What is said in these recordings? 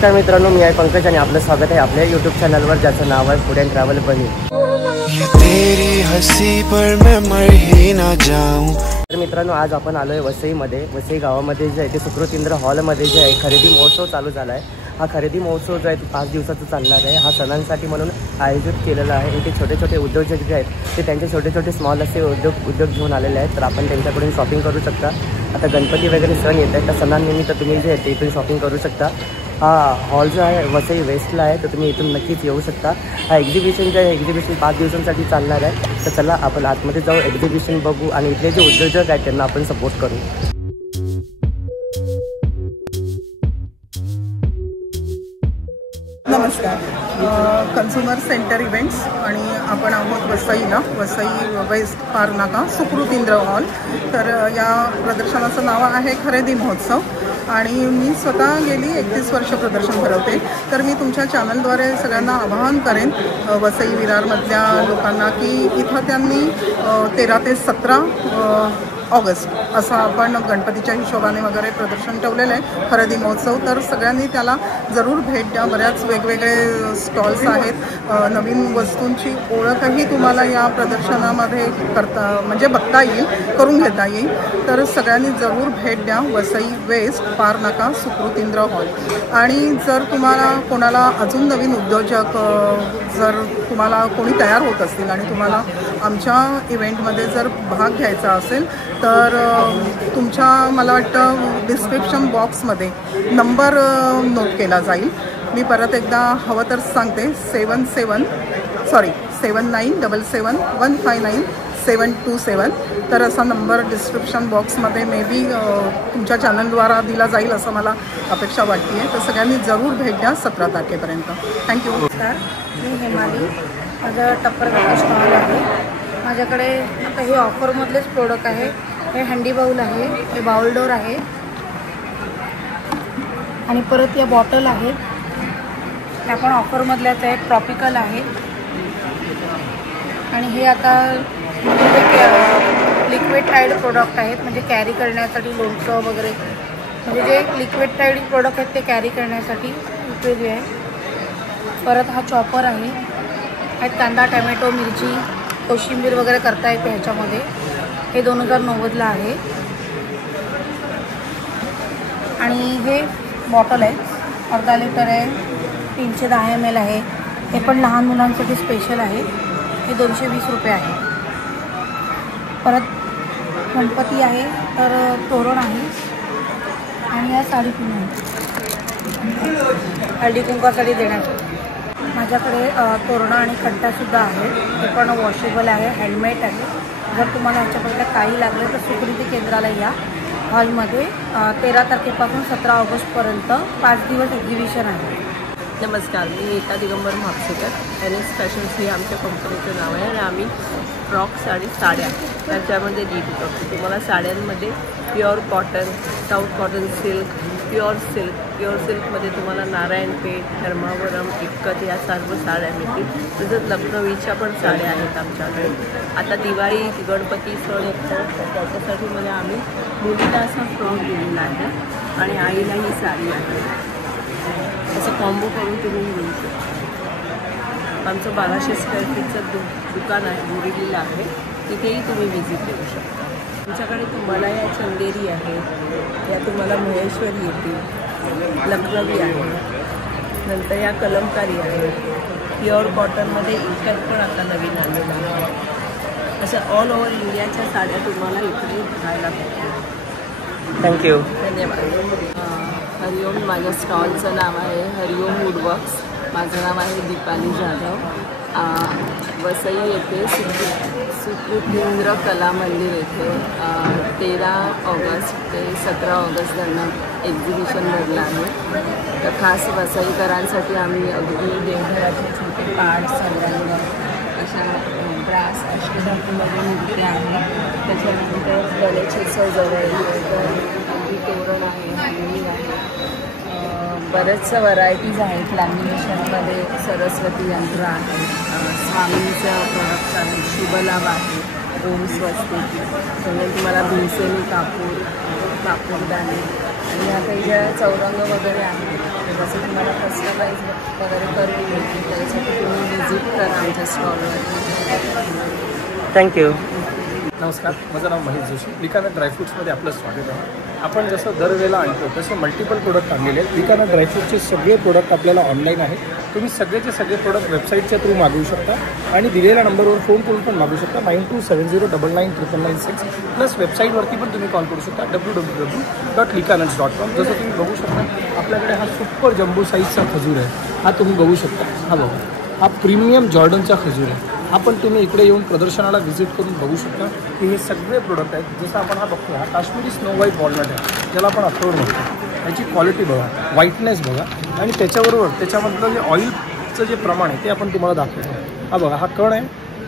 नमस्कार मित्रांनो, मी आहे पंकज आणि आपलं स्वागत आहे आपल्या यूट्यूब चॅनलवर, ज्याचं नाव आहे फूड अँड ट्रॅव्हल बनी। तर मित्रांनो, आज आपण आलो आहे वसईमध्ये। वसई गावामध्ये जे आहे ते सुकृत इंद्र हॉलमध्ये जे आहे खरेदी महोत्सव चालू झाला आहे। हा खरेदी महोत्सव जो आहे तो 5 दिवसाचा चालणार आहे। हा सणांसाठी म्हणून आयोजित केलेला आहे। इथे छोटे छोटे उद्योजक जे आहेत ते त्यांचे छोटे छोटे स्मॉल असे उद्योग घेऊन आलेले आहेत। तर आपण त्यांच्याकडून शॉपिंग करू शकता। आता गणपती वगैरे सण येत आहेत, त्या सणांनिमित्त तुम्ही जे आहे ते इथून शॉपिंग करू शकता। हा हॉल जो आहे वसई वेस्टला आहे, तर तुम्ही इथून नक्कीच येऊ शकता। हा एक्झिबिशन जे आहे एक्झिबिशन 5 दिवसांसाठी चालणार आहे। तर चला आपण आतमध्ये जाऊ, एक्झिबिशन बघू आणि इथले जे उद्योजक आहेत त्यांना आपण सपोर्ट करू। नमस्कार, कन्झ्युमर सेंटर इव्हेंट्स आणि आपण आहोत वसईला, वसई वेस्ट पार नाका सुकृत इंद्र हॉल। तर या प्रदर्शनाचं नाव आहे खरेदी महोत्सव आणि मी स्वतः गेली 31 वर्ष प्रदर्शन भरवते। तर मी तुमच्या चॅनलद्वारे सगळ्यांना आवाहन करेन वसई विरारमधल्या लोकांना की इथं त्यांनी 13 ते 17 ऑगस्ट असं आपण गणपतीच्या हिशोबाने वगैरे प्रदर्शन ठेवलेलं आहे खरेदी महोत्सव। तर सगळ्यांनी त्याला जरूर भेट द्या। बऱ्याच वेगवेगळे स्टॉल्स आहेत, नवीन वस्तूंची ओळखही तुम्हाला या प्रदर्शनामध्ये म्हणजे बघता येईल, करून घेता येईल। तर सगळ्यांनी जरूर भेट द्या वसई वेस्ट पार नाका सुकृत इंद्र हॉल। आणि जर तुम्हाला कोणाला अजून नवीन उद्योजक जर तुम्हाला कोणी तयार होत असतील आणि तुम्हाला आमच्या इव्हेंटमध्ये जर भाग घ्यायचा असेल तर तुमच्या मला वाटतं डिस्क्रिप्शन बॉक्समध्ये नंबर नोट केला जाईल। मी परत एकदा हवं तर सांगते, 7977159727 तर असा नंबर डिस्क्रिप्शन बॉक्समध्ये मे बी तुमच्या चॅनलद्वारा दिला जाईल असं मला अपेक्षा वाटते आहे। तर सगळ्यांनी जरूर भेट द्या 17 तारखेपर्यंत। थँक्यू। नमस्कार, मी हेमाली, माझं टप्परगट्टा स्टॉल आहे। माझ्याकडे आता हे ऑफरमधलेच प्रोडक्ट आहे। हे हँडी बाउल आहे, हे बाउल डोर आहे आणि परत या बॉटल आहेत, त्या पण ऑफरमधल्याच आहेत। ट्रॉपिकल आहे आणि हे आता लिक्विड टाईड प्रोडक्ट आहेत, म्हणजे कॅरी करण्यासाठी लोणचं वगैरे, म्हणजे जे लिक्विड टाईड प्रोडक्ट आहेत ते कॅरी करण्यासाठी उपयोगी आहे। परत हा चॉपर आहे, ह्यात कांदा, टमॅटो, मिरची, कोशिंबीर वगैरे करता येते ह्याच्यामध्ये। हे 2090ला आहे। आणि हे बॉटल आहे, अर्धा लिटर आहे, 310 ml आहे। हे पण लहान मुलांसाठी स्पेशल आहे, हे 220 रुपये आहे। परत गणपती आहे तर तोरण आहे आणि या साडी पण आहे हळदी कुंकवासाठी देण्यासाठी। माझ्याकडे तोरणं आणि खड्डासुद्धा आहे, ते पण वॉशेबल आहे, हँडमेड आहे। जर तुम्हाला ह्याच्यापैकी काही लागले तर सुकृती केंद्राला या हॉलमध्ये 13 तारखेपासून 17 ऑगस्टपर्यंत 5 दिवस एक्झिबिशन आहे। नमस्कार, मी नीता दिगंबर म्हापसेकर, NS फॅशन्स हे आमच्या कंपनीचं नाव आहे आणि आम्ही फ्रॉक्स आणि साड्या त्याच्यामध्ये डील करतो। तुम्हाला साड्यांमध्ये pure cotton, south cotton silk, pure सिल्कमध्ये तुम्हाला नारायणपेठ, धर्मावरम, इक्कत या सर्व साड्या मिळतील। तसंच लखनवीच्या पण साड्या आहेत आमच्याकडे। आता दिवाळी, गणपती सण येतात, त्याच्यासाठी मला आम्ही मुलीला असा फ्रॉक दिलेला आहे आणि आईला ही साडी आहे। असं कॉम्बो करून तुम्ही घेऊ शकता। आमचं 1200 स्क्वेअर फीटचं दुकान आहे, बोरिवलीला आहे, तिथेही तुम्ही व्हिजिट देऊ शकता। तुमच्याकडे तुम्हाला या चंदेरी आहे, या तुम्हाला महेश्वरी येतील, लखनवी आहे, नंतर या कलमकारी आहे, प्युअर कॉटनमध्ये इकडे पण आता नवीन आलेलं आहे। अशा ऑल ओव्हर इंडियाच्या साड्या तुम्हाला इकडे घ्यायला भेटतील। थँक्यू, धन्यवाद। हरिओम, माझ्या स्टॉलचं नाव आहे हरिओम वूडवर्क्स। माझं नाव आहे दीपाली जाधव। वसई येथे सुकृत कला मंदिर येथे 13 ऑगस्ट ते 17 ऑगस्ट दरम्यान एक्झिबिशन भरलं आहे। तर खास वसईकरांसाठी आम्ही अगदी देवघराचे छोटे पार्ट्स, संग्रह, अशा ब्रास अष्टधातूमध्ये मूर्त्या आहेत। त्याच्यानंतर गणेशोत्सव जवळ आहे, तर अगदी तोरण आहे, हंडी आहे, बरेच व्हरायटीज आहेत। लॅमिनेशनमध्ये सरस्वती यंत्र आहे, स्वामींचं प्रोडक्ट्स आहेत, शुभलाभ आहे, ओम स्वस्तिक, त्यामुळे तुम्हाला भीमसेनी कापूरदाणे आणि ह्या काही ज्या चौरंग वगैरे आहेत जसं तुम्हाला कस्टमाइज वगैरे करून मिळतील त्यासाठी तुम्ही व्हिजिट करा आमच्या स्टॉलवर. थँक्यू. नमस्कार, माझं नाव महेश जोशी. लिकाना ड्रायफ्रूट्समध्ये आपलं स्वागत आहे. आपण जसं दरवेळेला आणतो तसे मल्टिपल प्रोडक्ट आणलेले आहेत. लिकाना ड्रायफ्रूटचे सगळे प्रोडक्ट आपल्याला ऑनलाईन आहेत. तुम्ही सगळेचे सगळे प्रोडक्ट वेबसाईटच्या थ्रू मागवू शकता आणि दिलेल्या नंबरवर फोन करून पण मागवू शकता 9270999996 प्लस वेबसाईटवरती पण तुम्ही कॉल करू शकता www.likanats.com. जसं तुम्ही बघू शकता आपल्याकडे हा सुपर जम्बो साईजचा खजूर आहे. हा तुम्ही बघू शकता. हा बघा, हा प्रीमियम जॉर्डनचा खजूर आहे. आपण तुम्ही इकडे येऊन प्रदर्शनाला व्हिजिट करून बघू शकता की हे सगळे प्रोडक्ट आहेत. जसं आपण हा बघतो, हा काश्मीरी स्नो व्हाईट वॉलनट आहे, ज्याला आपण अक्रोड म्हणतो. याची क्वालिटी बघा, व्हाईटनेस बघा आणि त्याच्याबरोबर त्याच्यामधलं जे ऑइलचं जे प्रमाण आहे ते आपण तुम्हाला दाखवतो. हा बघा, हा कण आहे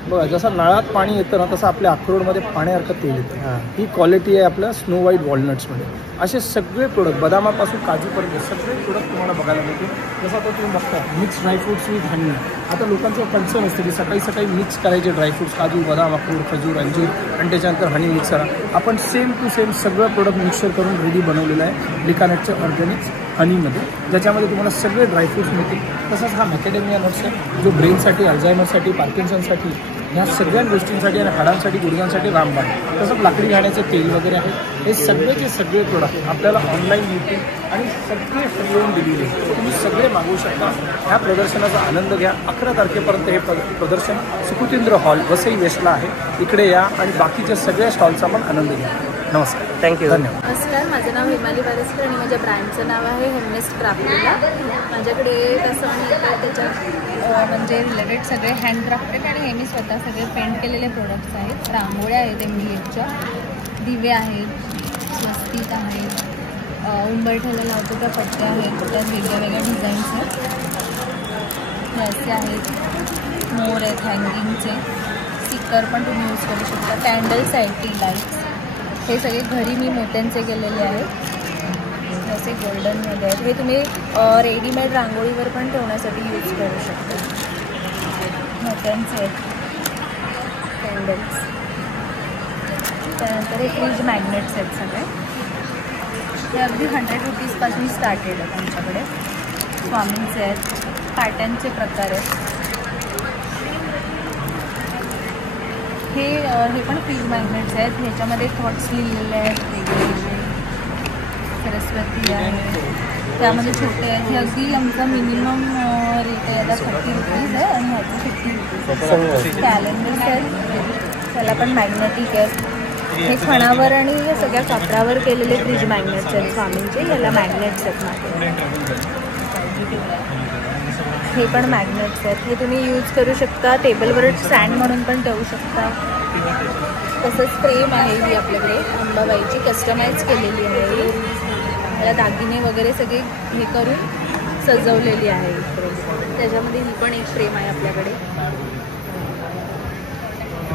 बघा, जसं नळात पाणी येतं ना तसं आपल्या अक्रोडमध्ये पाण्यासारखं तेल येतं. ही क्वालिटी आहे आपल्या स्नो व्हाईट वॉलनट्समध्ये. असे सगळे प्रोडक्ट बदामापासून काजूपर्यंत सगळे प्रोडक्ट तुम्हाला बघायला मिळतील. जसं आता तुम्ही बघता मिक्स ड्रायफ्रूट्स विथ हनी. आता लोकांचं कन्सर्न असतं की सकाळी सकाळी मिक्स करायचे ड्रायफ्रूट्स, काजू, बदाम, अक्रोड, खजूर, अंजीर आणि त्याच्यानंतर हनी मिक्स करा. आपण सेम टू सेम सगळं प्रोडक्ट मिक्सर करून रेडी बनवलेलं आहे लिकानटचं ऑर्गॅनिक्स हनीमध्ये, ज्याच्यामध्ये तुम्हाला सगळे ड्रायफ्रूट्स मिळतील. तसंच हा मॅकेडेमिया नट्स आहे जो ब्रेनसाठी, अल्झायमरसाठी, पार्किन्सनसाठी, ह्या सगळ्या गोष्टींसाठी आणि हाडांसाठी, गुडघ्यांसाठी रामबाण. तसंच लाकडी घाण्याचं तेल वगैरे आहे. हे सगळेचे सगळे प्रोडक्ट आपल्याला ऑनलाईन मिळतील आणि सगळे फ्री होम डिलिव्हरी तुम्ही सगळे मागवू शकता. ह्या प्रदर्शनाचा आनंद घ्या. 11 तारखेपर्यंत हे प्रदर्शन सुकृतींद्र हॉल वसई वेस्टला आहे. इकडे या आणि बाकीच्या सगळ्या स्टॉलचा पण आनंद घ्या. नमस्कार, थँक्यू. धन्यवाद. नमस्कार, माझं नाव हिमाली वारसकर आणि माझ्या ब्रँडचं नाव आहे हेमनेस्ट क्राफ्टेला. माझ्याकडे कसं येतं त्याच्यात म्हणजे रिलेटेड सगळे हँडक्राफ्टेड आणि हे मी स्वतः सगळे पेंट केलेले प्रोडक्ट्स आहेत. रांगोळ्या आहेत MDFच्या, दिवे आहेत, स्वस्तिक आहेत, उंबरठ्याला लावतो त्या पट्ट्या आहेत, त्यात वेगळ्या वेगळ्या डिझाईन्स आहेत, रस्ते आहेत, मोर आहेत हँगिंगचे, स्टिकर पण तुम्ही यूज करू शकता, कॅन्डल्स आहेत, टी लाईट्स. हे सगळे घरी मी मोत्यांचे केलेले आहेत, जसे गोल्डनमध्ये आहेत. हे तुम्ही रेडीमेड रांगोळीवर पण ठेवण्यासाठी यूज करू शकता. मोत्यांचे आहेत कॅन्डल्स. त्यानंतर हे फ्रीज मॅग्नेट्स आहेत सगळे. हे अगदी 100 रुपीजपासून स्टार्टेड आहेत आमच्याकडे. स्वामींचे आहेत, पॅटर्नचे प्रकार आहेत. हे पण फ्रीज मॅग्नेट्स आहेत. ह्याच्यामध्ये थॉट्स लिहिलेले आहेत वेगवेगळे. सरस्वती आहे, त्यामध्ये छोटे आहेत. हे अगदी आमचा मिनिमम रेट आहे आता 30 रुपीज आहे आणि ह्याचं 50 रुपीज. कॅलेंडर्स आहेत, त्याला पण मॅग्नेटिक आहेत. हे खणावर आणि सगळ्या कापडावर केलेले फ्रीज मॅग्नेट्स आहेत स्वामींचे. याला मॅग्नेट्स आहेत मागे. हे पण मॅग्नेट्स आहेत. हे तुम्ही यूज करू शकता, टेबलवर स्टँड म्हणून पण ठेवू शकता. तसंच फ्रेम आहे ही आपल्याकडे अंबाबाईची कस्टमाइज केलेली आहे. त्याला दागिने वगैरे सगळे हे करून सजवलेली आहे इकडे. त्याच्यामध्ये ही पण एक फ्रेम आहे आपल्याकडे.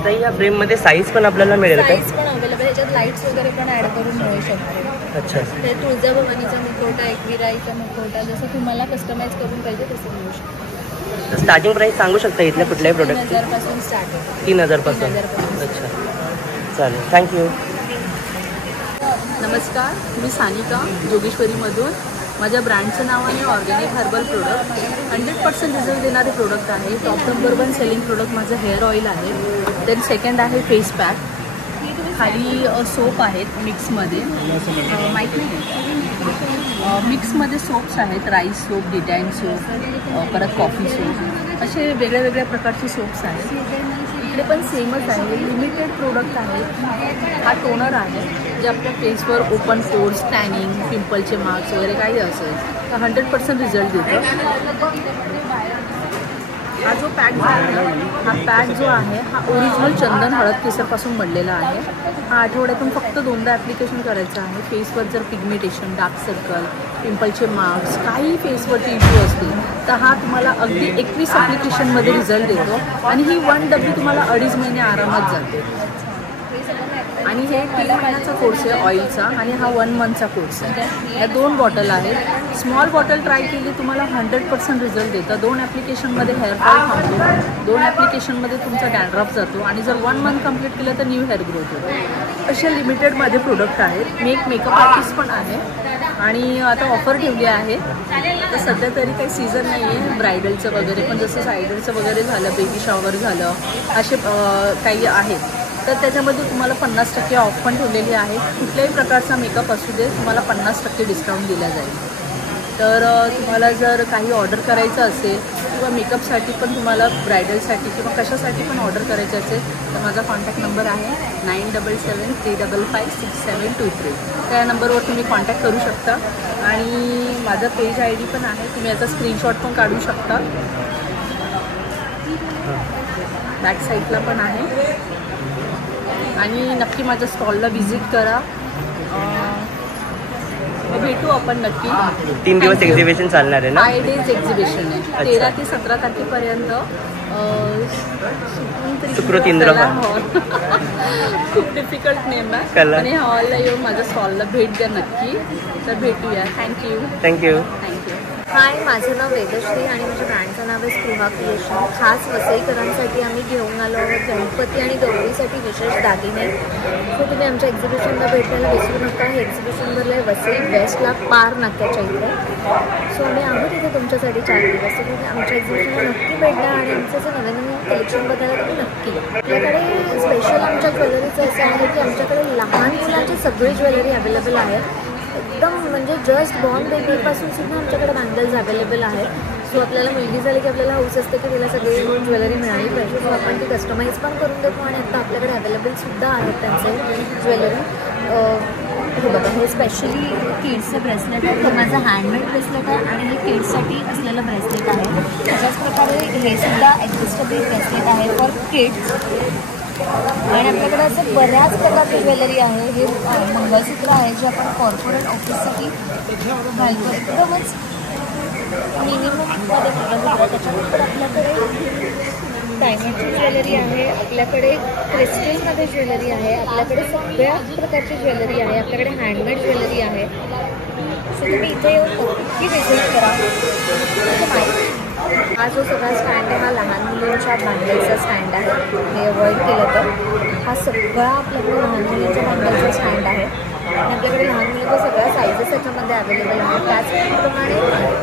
तर या फ्रेममध्ये साईज पण आपल्याला मिळेल का? साईज पण अवेलेबल. ह्याच्यात लाईट्स वगैरे पण ॲड करून मिळू शकते. अच्छा. ते तुळजाभवानीचा मुखवटा, एकविराईचा मुखवटा, जसं तुम्हाला कस्टमाइज करून पाहिजे तसं मिळू शकतं. स्टार्टिंग प्राईस सांगू शकता इथल्या कुठल्याही प्रोडक्ट? 3000 पासून स्टार्ट आहे. 3000 पासून. अच्छा, चालेल, थँक्यू. नमस्कार, मी सानिका जोगेश्वरीमधून. माझ्या ब्रँडचं नाव आहे ऑर्गॅनिक हर्बल प्रोडक्ट. 100% रिझल्ट देणारे प्रोडक्ट आहे. टॉप नंबर 1 सेलिंग प्रोडक्ट माझं हेअर ऑइल आहे. देन सेकंड आहे फेस पॅक. खाली सोप आहेत मिक्समध्ये, माहीत नाही मिक्समध्ये सोप्स आहेत. राईस सोप, डिटॅन सोप, परत कॉफी सोप, असे वेगळ्या वेगळ्या प्रकारचे सोप्स आहेत. इकडे पण सेमच आहे. लिमिटेड प्रोडक्ट आहे. हा टोनर आहे जे आपल्या फेसवर ओपन पोर्स, टॅनिंग, पिंपलचे मार्क्स वगैरे काही असेल तर 100% रिझल्ट देतो. हा जो पॅक जो आहे, हा पॅक जो आहे हा ओरिजिनल चंदन हळद केसरपासून बनलेला आहे. हा आठवड्यातून फक्त 2दा ॲप्लिकेशन करायचं आहे. फेसवर जर पिगमेंटेशन, डार्क सर्कल, पिंपलचे मार्क्स, काही फेसवरती इश्यू असतील तर हा तुम्हाला अगदी 21 ॲप्लिकेशनमध्ये रिझल्ट देतो. आणि ही 1 डब्बी तुम्हाला 2.5 महिने आरामात जाते. आणि हे 3 महिन्याचा कोर्स आहे ऑइलचा आणि हा 1 मंथचा कोर्स आहे. या 2 बॉटल आहेत. स्मॉल बॉटल ट्राय केली तुम्हाला 100% रिझल्ट देतं. 2 ॲप्लिकेशनमध्ये हेअरफॉल थांबतो, 2 ॲप्लिकेशनमध्ये तुमचा डॅन्ड्रफ जातो आणि जर 1 मंथ कंप्लीट केलं तर न्यू हेअर ग्रोथ होतो. असे लिमिटेड माझे प्रोडक्ट आहेत. मी एक मेकअप आर्टिस्ट पण आहे. आणि आता ऑफर ठेवली आहे. तर सध्या तरी काही सीझन नाही आहे ब्रायडलचं वगैरे, पण जसं सायडलचं वगैरे झालं, बेबी शॉवर झालं, असे काही आहेत. तर त्याच्यामध्ये तुम्हाला 50% ऑफ पण ठेवलेली आहे. कुठल्याही प्रकारचा मेकअप असू दे तुम्हाला 50% डिस्काउंट दिला जाईल. तर तुम्हाला जर काही ऑर्डर करायचं असेल किंवा मेकअपसाठी पण तुम्हाला ब्रायडलसाठी किंवा कशासाठी पण ऑर्डर करायचं असेल तर माझा कॉन्टॅक्ट नंबर आहे 9773556723. त्या नंबरवर तुम्ही कॉन्टॅक्ट करू शकता. आणि माझा पेज ID पण आहे, तुम्ही याचा स्क्रीनशॉट पण काढू शकता. बॅक साईडला पण आहे. आणि नक्की माझ्या स्टॉलला व्हिजिट करा. भेटू आपण नक्की. 3 दिवस एक्झिबिशन चालणार आहे ना? 5 days एक्झिबिशन आहे. 13 ते 17 तारखेपर्यंत. सुकृतींद्र हॉल खूप डिफिकल्ट नेम आहे. आणि हॉलला येऊन माझ्या स्टॉलला भेट द्या नक्की. तर भेटूया. थँक्यू. हाय, माझं नाव वेदश्री आणि माझ्या ब्रँडचं नाव आहे स्पृहा क्रिएशन. खास वसईकरांसाठी आम्ही घेऊन आलो आहोत गणपती आणि गौरीसाठी विशेष दागिने. सो तुम्ही आमच्या एक्झिबिशनला भेट द्यायला विसरू नका. हे एक्झिबिशन भरलं आहे वसई वेस्टला पार नाक्याच्या इथे. सो आम्ही आहोत इथे तुमच्यासाठी 4 दिवस. तर तुम्ही आमच्या एक्झिबिशनला नक्की भेट द्या आणि आमचं जे नवीन नवीन कलेक्शन बघायला तुम्ही नक्की या. आपल्याकडे स्पेशल आमच्या ज्वेलरीचं असं आहे की आमच्याकडे लहान मुलांची सगळी ज्वेलरी अवेलेबल आहे. एकदम म्हणजे जस्ट बॉर्न बेबीपासून सुद्धा आमच्याकडे बँगल्स अवेलेबल आहेत. सो आपल्याला मुलगी झाली की आपल्याला हाऊस असते की तिला सगळी ज्वेलरी मिळाली पाहिजे. सो आपण ती कस्टमाइज पण करून देतो आणि आता आपल्याकडे अवेलेबलसुद्धा आहेत त्यांचे ज्वेलरी. हे बघा, हे स्पेशली किड्सचं ब्रेसलेट आहे. हे माझं हँडमेड ब्रेसलेट आहे आणि हे किड्ससाठी असलेलं ब्रेसलेट आहे. तशाच प्रकारे हे सुद्धा ॲडजस्टेबल ब्रेसलेट आहे फॉर किड्स. आणि आपल्याकडे असं बऱ्याच प्रकारची ज्वेलरी आहे. हे मंगळसूत्र आहे जे आपण कॉर्पोरेट ऑफिससाठी घालतो. एकदमच मिनिमममध्ये मंगळसूत्र. त्याच्यानंतर आपल्याकडे डायमंडची ज्वेलरी आहे, आपल्याकडे क्रिस्टलमध्ये ज्वेलरी आहे, आपल्याकडे सगळ्या प्रकारची ज्वेलरी आहे, आपल्याकडे हँडमेड ज्वेलरी आहे. सो तुम्ही इथे येऊन नक्की व्हिजिट करा. हा जो सगळा स्टँड आहे हा लहान मुलींच्या बँगल्सचा स्टँड आहे. हे अवॉइड केलं तर हा सगळा आपल्याकडे लहान मुलींच्या बँगल्सचा स्टँड आहे. आणि आपल्याकडे लहान मुलींच्या सगळ्या साईजेस त्याच्यामध्ये अवेलेबल आहेत. त्याचप्रमाणे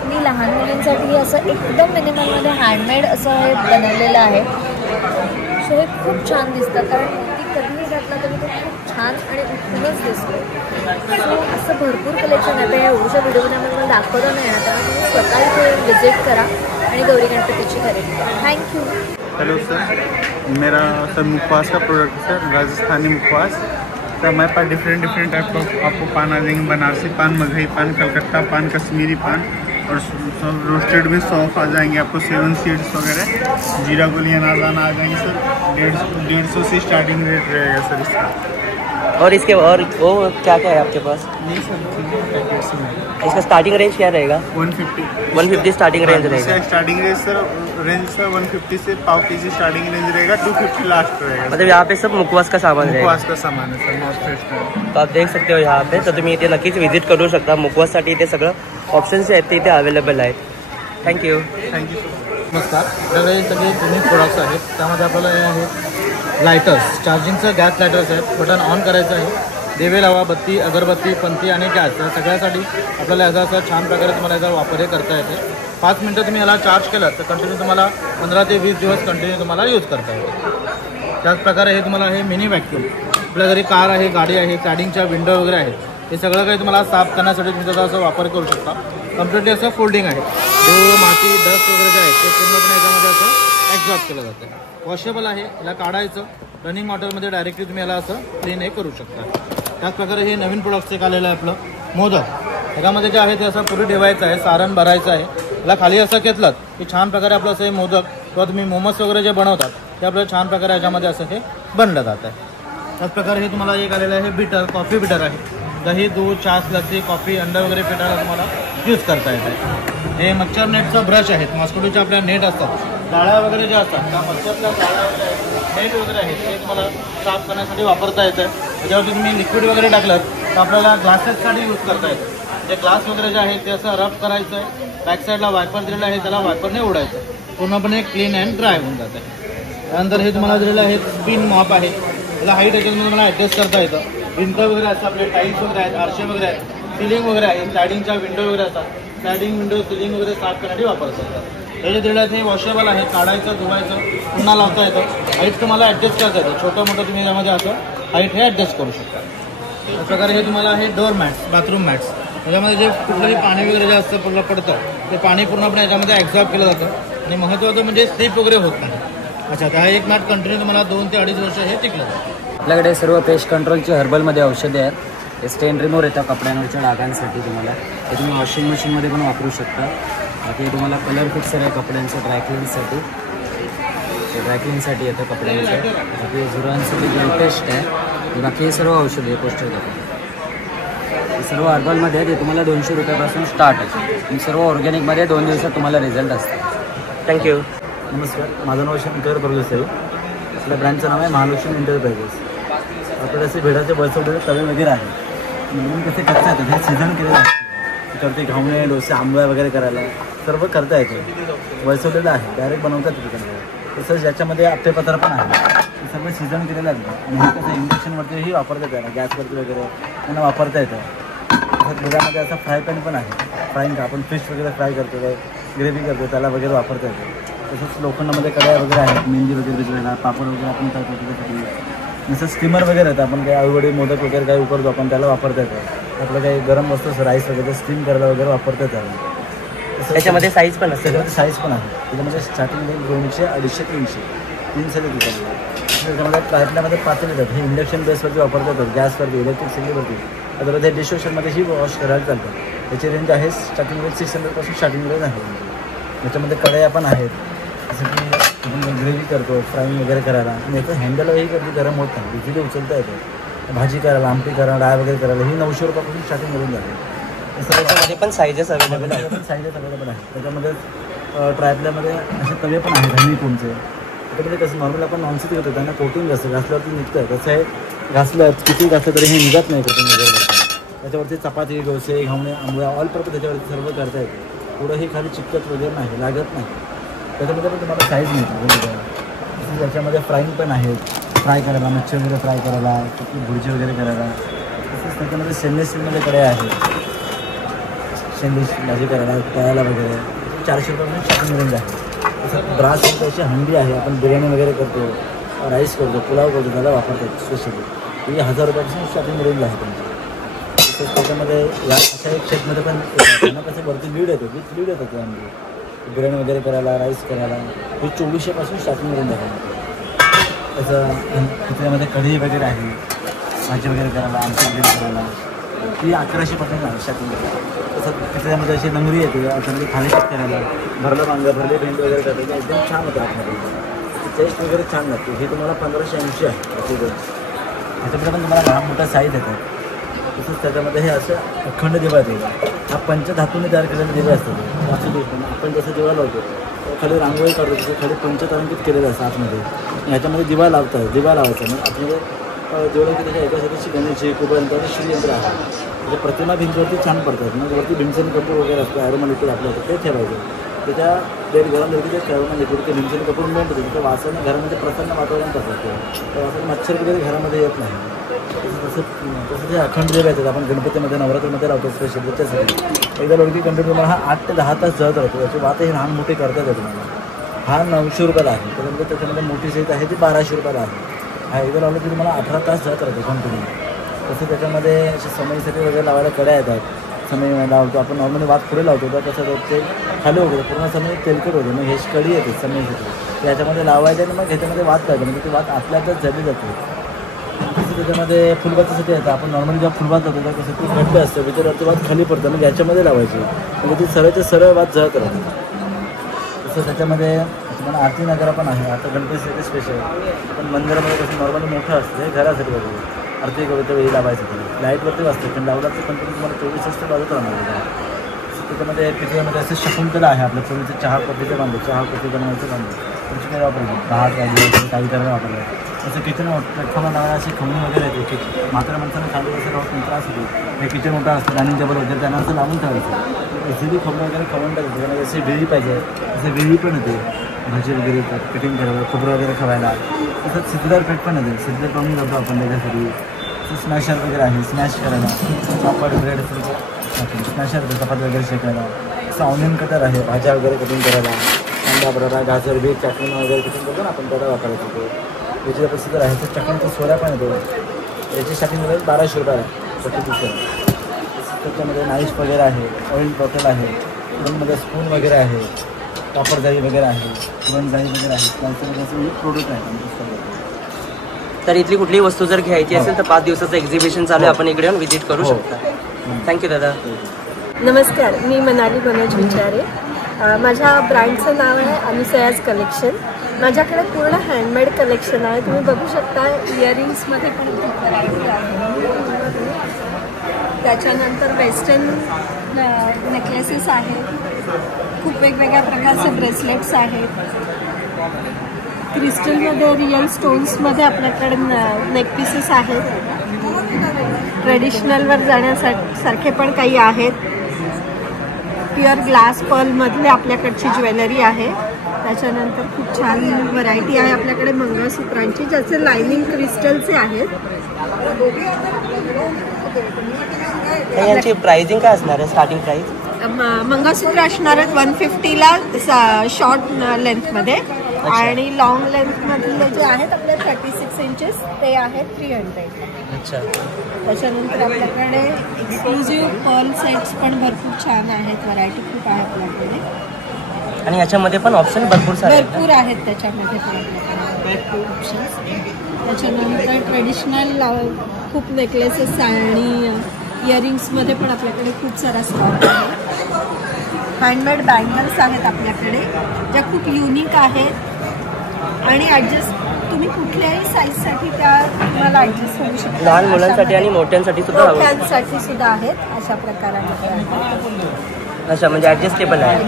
मी लहान मुलींसाठी असं एकदम मिनिमलमध्ये हँडमेड असं हे बनवलेलं आहे. सो हे खूप छान दिसतं कारण ती कधीही घातला तरी तो खूप छान आणि उत्तमच दिसतो. सो असं भरपूर कलेक्शन आहे. या एवढ्या व्हिडिओमध्ये मला दाखवलं नाही ना, त्यामुळे तुम्ही स्वतः इथे विजिट करा आणि गौरी गणपतीची खरेदी करा. थँक्यू. हेलो सर, मेरा सर मुखवास का प्रोडक्ट सर राजस्थानी मुखवास. तो हमारे पास डिफरेंट टाइप का आपको पान आ जाएंगे. बनारसी पान, मगही पान, कलकत्ता पान, कश्मीरी पान और सब रोस्टेड में सौंफ आ जाएंगे आपको. 7 सीड्स वगैरह, जीरा गोली अनारदाना आ जाएंगे सर. 150 से स्टार्टिंग रेट रहेगा सर इसका. और इसके और वो क्या क्या है आपके पास? नहीं सर, इसका स्टार्टिंग रेंज क्या रहेगा? 150 स्टार्टिंग रेंज रहेगा. स्टार्टिंग रेंज सर 150 से पाव केजी स्टार्टिंग रेंज रहेगा. 250 लास्ट रहेगा. मतलब यहाँ पे सब मुखवास का सामान रहेगा. मुखवास का सामान है सर, नॉर्थ ईस्ट में. तो आप देख सकते हो यहाँ पे. तर तुम्ही इथे नक्कीच व्हिजिट करू शकता. मुखवाससाठी इथे सगळं ऑप्शन्स आहेत ते इथे अवेलेबल आहेत. थँक्यू. नमस्कार. आपल्याकडे सगळे जुने प्रोडक्ट्स आहेत. त्यामध्ये आपल्याला हे आहेत लायटर्स, चार्जिंगचं गॅस लायटर्स आहेत. बटन ऑन करायचं आहे. दिवे लावा, बत्ती, अगरबत्ती, पंथी आणि गॅस या सगळ्यासाठी आपल्याला याचा असं छान प्रकारे तुम्हाला याचा वापर करता येते. 5 मिनटं तुम्ही याला चार्ज केलं तर कंटिन्यू तुम्हाला 15 ते 20 दिवस कंटिन्यू तुम्हाला यूज करता येते. त्याचप्रकारे हे तुम्हाला हे मिनी व्हॅक्यूम. आपल्या घरी कार आहे, गाडी आहे, स्लायडिंगच्या विंडो वगैरे आहेत. हे सगळं काही तुम्हाला साफ करण्यासाठी तुम्ही त्याचा असं वापर करू शकता. कम्प्लिटली असं फोल्डिंग आहे. धूळ, माती, डस्ट वगैरे जे आहे ते पूर्णपणे याच्यामध्ये असं एक्झॉस्ट केलं जातं. वॉशेबल आहे. याला काढायचं, रनिंग वॉटरमध्ये डायरेक्टली तुम्ही याला असं क्लीन हे करू शकता. त्याचप्रकारे हे नवीन प्रोडक्ट्स एक आलेलं आहे आपलं मोदक. ह्याच्यामध्ये जे आहे ते असं पुरी ठेवायचं आहे, सारण भरायचं आहे. याला खाली असं घेतलं की छान प्रकारे आपलं असं हे मोदक किंवा तुम्ही मोमोज वगैरे जे बनवतात ते आपल्याला छान प्रकारे याच्यामध्ये असं हे बनलं जातं आहे. त्याचप्रकारे हे तुम्हाला एक आलेलं आहे बिटर, कॉफी बिटर आहे. दही, दूध, छास, लस्सी, कॉफी, अंडा वगैरे पिठाला तुम्हाला यूज करता येत आहे. हे मच्छर नेटचं ब्रश आहेत. मॉस्किटोचे आपल्या नेट असतात, जाळ्या वगैरे ज्या असतात त्या मच्छरच्या जाळ्या वगैरे आहेत, नेट वगैरे आहेत ते तुम्हाला साफ करण्यासाठी वापरता येतं आहे. त्याच्यावरती तुम्ही लिक्विड वगैरे टाकलं तर आपल्याला ग्लासेससाठी यूज करता येतं. जे ग्लास वगैरे जे आहे ते असं रब करायचं आहे. बॅक साईडला वायपर दिलेलं आहे, त्याला वायपरने उडायचं. पूर्णपणे क्लीन अँड ड्राय होऊन जातं आहे. त्यानंतर हे तुम्हाला दिलेलं आहे स्पिन मॉप आहे. त्याला हाईट याच्यामध्ये तुम्हाला ॲडजस्ट करता येतं. भिंत वगैरे असतात, आपले टाईल्स वगैरे आहेत, आरशे वगैरे आहेत, सिलिंग वगैरे आहे, स्लायडिंगच्या विंडो वगैरे असतात, स्लायडिंग विंडो सिलिंग वगैरे साफ करण्यासाठी वापरतात. त्याच्या दीडात हे वॉशेबल आहे, काढायचं धुवायचं पुन्हा लावता येतं. हाईट तुम्हाला ॲडजस्ट करता येतं, छोटं मोठं तुम्ही यामध्ये असं हाईट हे ॲडजस्ट करू शकता. अशा प्रकारे हे तुम्हाला आहे डोअर मॅट्स, बाथरूम मॅट्स. त्याच्यामध्ये जे कुठलंही पाणी वगैरे जे असतं पडतं ते पाणी पूर्णपणे याच्यामध्ये ॲब्झॉर्ब केलं जातं आणि महत्त्वाचं म्हणजे स्लिप वगैरे होत नाही. अच्छा, तर हा एक मॅट कंटिन्यू तुम्हाला 2 ते 2.5 वर्ष हे टिकलं जातं. आपल्याकडे सर्व पेस्ट कंट्रोलची हर्बलमध्ये औषधे आहेत. हे स्टेन रिमूव्हर येतात कपड्यांवरच्या डागांसाठी तुम्हाला. हे तुम्ही वॉशिंग मशीनमध्ये पण वापरू शकता. बाकी तुम्हाला कलर फिक्सर आहे कपड्यांचं ड्रायक्लिनसाठी. ड्रायक्लिनसाठी येतं कपड्यांचं. बाकी झुरांसाठी लेटेस्ट आहे. बाकी हे सर्व औषधे पोस्टर करतात. हे सर्व हर्बलमध्ये आहे. ते तुम्हाला 200 रुपयापासून स्टार्ट आहे. आणि सर्व ऑर्गॅनिकमध्ये 2 दिवसात तुम्हाला रिझल्ट असतात. थँक्यू. नमस्कार, माझं नाव शंकर परदेसाई. आपल्या ब्रँडचं नाव आहे महालक्ष्मी एंटरप्राइजेस. आपल्याकडे असे भेडाचे बसवलेले तवे वगैरे आहेत. म्हणून कसे करता येतात, हे सीझन केलेलं असतं. करते घावणे, डोसे, आंबोळ्या वगैरे करायला सर्व करता येतं. बसवलेलं आहे, डायरेक्ट बनवतात तिकडे. तसंच याच्यामध्ये आप्तेपत्र पण आहे. हे सर्व सीझन केलेलं आहे. आणि हे कसं इंडक्शनवरतीही वापरता येतं, गॅसवरती वगैरे त्यांना वापरता येतं. तसंच भेडामध्ये असा फ्राय पॅन पण आहे. फ्राईंग आपण फिश वगैरे फ्राय करतो, ग्रेव्ही करतो, त्याला वगैरे वापरता येतं. तसंच लोखंडामध्ये कड्या वगैरे आहेत, मेहंदी वगैरे भिजवायला, पापड वगैरे आपण करतो त्याच्यासाठी. जसं स्टीमर वगैरे येतं, आपण काही आळूवडी मोदक वगैरे काही उकरतो आपण, त्याला वापरता येतं. आपलं काही गरम वस्तू राईस वगैरे स्टीम करायला वगैरे वापरता येतं. त्याच्यामध्ये साईज पण असते. त्याच्यामध्ये साईज पण आहे. त्याच्यामध्ये स्टार्टिंग 200, 250, 300 3 साईज येतात. त्याच्यामध्ये ट्रायपल्यामध्ये पातेले येतात. हे इंडक्शन बेसवरती वापरता येतात, गॅसवरती, इलेक्ट्रिक सिलेवरती. आता ते डिशवॉशरमध्येही वॉश करायला चालतं. त्याची रेंज आहे स्टार्टिंग 600पासून स्टार्टिंग रेंज आहे. त्याच्यामध्ये कढया पण आहेत, जसं की आपण ग्रेव्ही करतो, फ्राईंग वगैरे करायला. आणि याचं हँडलही कधी गरम होत नाही, इझिली उचलता येतं. भाजी करायला, आमटी करायला, डाळ वगैरे करायला ही 900 रुपयापासून स्टार्टिंग करून जाते. त्याच्यामध्ये पण साईजेस अवेलेबल आहेत. साईजेस अवेलेबल आहे. त्याच्यामध्ये ट्रायपल्यामध्ये असे तवे पण आहेत हनीकोमचे. त्याच्यामध्ये कसं नॉर्मल आपण नॉनस्टिक होतं, त्यांना कोटिंग असतं, घासल्यावरती निघतं आहे. कसं आहे, घासलं किती घासलं तरी हे निघत नाही कोटिंग वगैरे. त्याच्यावरती चपाती, डोसे, घावणे, आंबोळ्या ऑल पर्पज त्याच्यावरती सर्व करता येते. पुढंही खाली चिकट वगैरे नाही, लागत नाही. त्याच्यामध्ये पण तुम्हाला साईज मिळते. तसंच त्याच्यामध्ये फ्राईंग पण आहेत, फ्राय करायला, मच्छी वगैरे फ्राय करायला, भुर्जी वगैरे करायला. तसंच त्याच्यामध्ये स्टेनलेस स्टीलमध्ये कढया आहेत, स्टेनलेस भाजी करायला, तळायला वगैरे. 400 रुपयापासून स्टार्टिंग रेंज आहे. तसं ब्रास अशी हंडी आहे, आपण बिर्याणी वगैरे करतो, राईस करतो, पुलाव करतो, त्याला वापरतात स्पेशली. ती 1000 रुपयापासून स्टार्टिंग रेंज आहे त्यांची. तसंच त्याच्यामध्ये या अशा एक शेटमध्ये पण त्यांना कसं वरती लीड येतो, लीड येतं त्यामध्ये बिर्याणी वगैरे करायला, राईस करायला. हे 2400पासून स्टार्टिंग रेंज आहे. तसं त्याच्यामध्ये कढई वगैरे आहे, भाजी वगैरे करायला, आमची वगैरे करायला. ती 1100पासून आहे स्टार्टिंग. तसं त्याच्यामध्ये अशी लंगरी येते, त्याच्यामध्ये थालीपीठ करायला, भरलं वांगं, भरले भेंड वगैरे करायला एकदम छान होतं आतमध्ये. टेस्ट वगैरे छान लागते. हे तुम्हाला 1580 आहे अशी रेंज. त्याच्यामध्ये पण तुम्हाला लहान मोठा साईज येतात. तसंच त्याच्यामध्ये हे असं अखंड दिवा येते. हा पंचधातूने तयार केलेले दिवे असतात. आपण जसं दिवा लावतो, खाली रांगोळी काढतो, तसं खाली पंचतारांकित केलेलं असतं आतमध्ये. ह्याच्यामध्ये दिवा लावतात, दिवा लावायचा. मग आतमध्ये जेवढं की त्याच्या एकासाठी गणेशजी, कुबेर, श्रीयंत्र आहे. म्हणजे प्रतिमा भिंतीवरती छान पडतात. मग वरती भीमसेन कपूर वगैरे असतं, ॲरोमा लिक्विड आपलं होतं, ते ठेवायचं. त्याच्या डेट गरम झाली की ते ॲरोमा लिक्विड ते भीमसेन कपूर मिळून होतं. त्या वासाने घरामध्ये प्रसन्न वातावरण करतात. त्या वासाने मच्छर वगैरे घरामध्ये येत नाही. तसं ते अखंड दिवे येतात. आपण गणपतीमध्ये, नवरात्रीमध्ये लावतो स्पेशल त्याच्यासाठी. एकदा लोक कंटिन्यू तुम्हाला हा 8 ते 10 तास जळत राहतो. त्याची वात हे लहान मोठी करतात तुम्हाला. हा 900 रुपयाला आहे. त्याच्यामध्ये त्याच्यामध्ये मोठी साईज आहे ती 1200 रुपयाला आहे. हा एकदा लावलं की तुम्हाला 18 तास जळत राहतो कंटिन्यू. तसं त्याच्यामध्ये असे समईसाठी वगैरे लावायला कड्या येतात. समय लावतो आपण, नॉर्मली वात पुढे लावतो तर कसं होतं ते खाली होतं, पूर्ण समय तेलकट होतं. मग हे कढी येते समईसाठी, याच्यामध्ये लावायचं आणि मग ह्याच्यामध्ये वात काढतो. म्हणजे ती वात आपल्यातच झाली जाते. तसं त्याच्यामध्ये फुलबातीसाठी येतं. आपण नॉर्मली जेव्हा फुलबात जातो तर कसं ती घट्ट असतं, विचारावरती वात खाली पडतं. मग याच्यामध्ये लावायची म्हणजे ती सरळच्या सरळ वात जळत राहते. तसं त्याच्यामध्ये तुम्हाला आरती नगरा पण आहे. आता गणपतीसाठी स्पेशल. पण मंदिरामध्ये कसं नॉर्मली मोठं असतं, हे घरासाठी वगैरे आरती करू वेळी लावायचं. त्याला लाईटवरती वाजतं, पण लावला तर कंटिन्यू तुम्हाला 24 तास बाजूत राहणार. त्याच्यामध्ये पितळेमध्ये असं शकुंतला आहे. आपल्या पूर्वीचं चहा कॉफीचं बांधलं, चहा कॉफी बनवायचं बांधलं, तुमची काही वापरायचं, भात वगैरे काही करायला वापरायचं. तसं किचन प्लॅटफॉर्मला लावायला अशी खवणी वगैरे येते. म्हाताऱ्या माणसानं खाली असं राहून त्रास होतो. हे किचन मोठा असतं, डायनिंग टेबल वगैरे त्यांना असं लावून ठेवायचं. इझिली खवणं वगैरे खवून टाकायचं. त्यांना जशी वेळी पाहिजे तसं वेळी पण येते. भाजी वगैरे कटिंग करायला, खोबरं वगैरे खवायला. तसंच सिद्धार पेट पण येते. सिद्धार पाहून जातो आपण त्याच्यासाठी. स्मॅशर वगैरे आहे, स्मॅश करायला, पापड ब्रेड स्मॅशर चपाती वगैरे शेकायला, ऑनियन कटर आहे, भाज्या वगैरे कटिंग करायला, कांदा बटाटा गाजर बीट चटणी वगैरे कटिंग करतो ना आपण, त्याला वापरायचं ते. याची प्रोसिजर आहे. तर चटणीचा सोडा पण येतो, याची स्टार्टिंगमध्ये 1200 रुपये आहे 40 रुपये. त्याच्यामध्ये नाईफ वगैरे आहे, ऑइल बॉटल आहे, मध्ये स्पून वगैरे आहे, कापड जाई वगैरे आहे, पुरण जाई वगैरे आहे. स्लायसर प्रोडक्ट आहे आमच्या. तर इथली कुठलीही वस्तू जर घ्यायची असेल तर 5 दिवसाचं एक्झिबिशन चालू आहे, आपण इकडे येऊन व्हिजिट करू शकता. थँक्यू दादा. नमस्कार, मी मनाली मनोज विचारे. माझ्या ब्रँडचं नाव आहे अनुसयाज कलेक्शन. माझ्याकडे पूर्ण हँडमेड कलेक्शन आहे. तुम्ही बघू शकता इयरिंग्समध्ये पण खूप व्हरायटी आहे. त्याच्यानंतर वेस्टर्न नेकलेसेस आहेत, खूप वेगवेगळ्या प्रकारचे ब्रेसलेट्स आहेत. क्रिस्टलमध्ये रिअल स्टोन्समध्ये आपल्याकडे नेकपीसेस आहेत. ट्रेडिशनलवर जाण्यासारखे पण काही आहेत. प्युअर ग्लास पर्लमधले आपल्याकडची ज्वेलरी आहे. त्याच्यानंतर खूप छान व्हरायटी आहे आपल्याकडे मंगळसूत्रांची, ज्याचे लायनिंग क्रिस्टलचे आहेत. यांची प्राइसिंग काय असणार आहे, स्टार्टिंग प्राइस? मंगळसूत्र असणार आहेत 150ला शॉर्ट लेंथमध्ये, आणि लॉंग लेंथमधले जे आहेत आपले 36 इंचेस ते आहेत 300. अच्छा. त्याच्यानंतर आपल्याकडे एक्सक्लुझिव्ह पर्ल सेट्स पण भरपूर छान आहेत. व्हरायटी खूप आहे आपल्याकडे, आणि याच्यामध्ये पण ऑप्शन भरपूर आहेत. त्याच्यामध्ये पण आपल्याकडे ऑप्शन्स. त्याच्यानंतर ट्रेडिशनल खूप नेकलेसेस आणि इयरिंग्समध्ये पण आपल्याकडे खूप सारा स्टॉक आहे. हँडमेड बँगल्स आहेत आपल्याकडे, ज्या खूप युनिक आहेत आणि तुम्ही कुठल्याही साईजसाठी त्या तुम्हाला ॲडजस्ट होऊ शकता. लहान मुलांसाठी आणि मोठ्यांसाठी सुद्धा आहेत अशा प्रकारामध्ये. अच्छा, म्हणजे ॲडजस्टेबल आहे.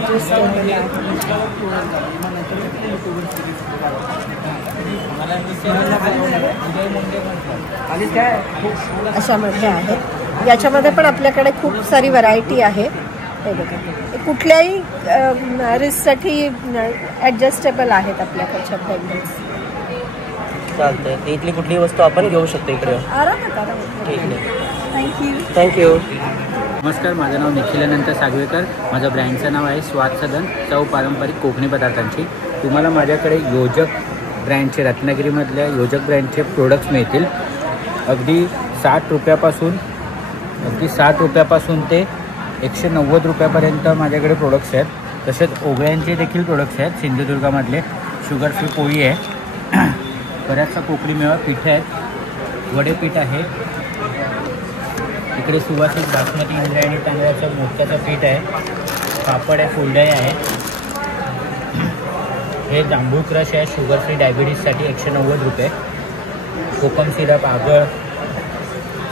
अशामध्ये आहेत. याच्यामध्ये पण आपल्याकडे खूप सारी व्हरायटी आहे. हे बघा, कुठल्याही रिस्कसाठी ॲडजस्टेबल आहेत आपल्याकडच्या बँगल्स. चालतंय. इथली कुठलीही वस्तू आपण घेऊ शकतो इकडे. ठीक आहे, थँक्यू. नमस्कार, माझं नाव निखिल अनंत सागवेकर. माझं ब्रँडचं नाव आहे स्वाद सदन, चव पारंपरिक कोकणी पदार्थांची. तुम्हाला माझ्याकडे योजक ब्रँडचे, रत्नागिरीमधल्या योजक ब्रँडचे प्रोडक्ट्स मिळतील. अगदी 60 रुपयापासून ते 190 रुपयापर्यंत माझ्याकडे प्रोडक्ट्स आहेत. तसेच ओगळ्यांचे देखील प्रोडक्ट्स आहेत. सिंधुदुर्गामधले शुगर फ्री पोळी आहे, बऱ्याचशा कोकणी मेवा पीठ आहेत, वडेपीठ आहे, इकडे सुवासिक बासमती इंद्रायणी तांदळाचं मोत्याचं पीठ आहे, पापड आहे, फुलडाई आहे, हे जांभूळ क्रश आहे शुगर फ्री डायबिटीजसाठी 190 रुपये, कोकम सिरप, आगळ,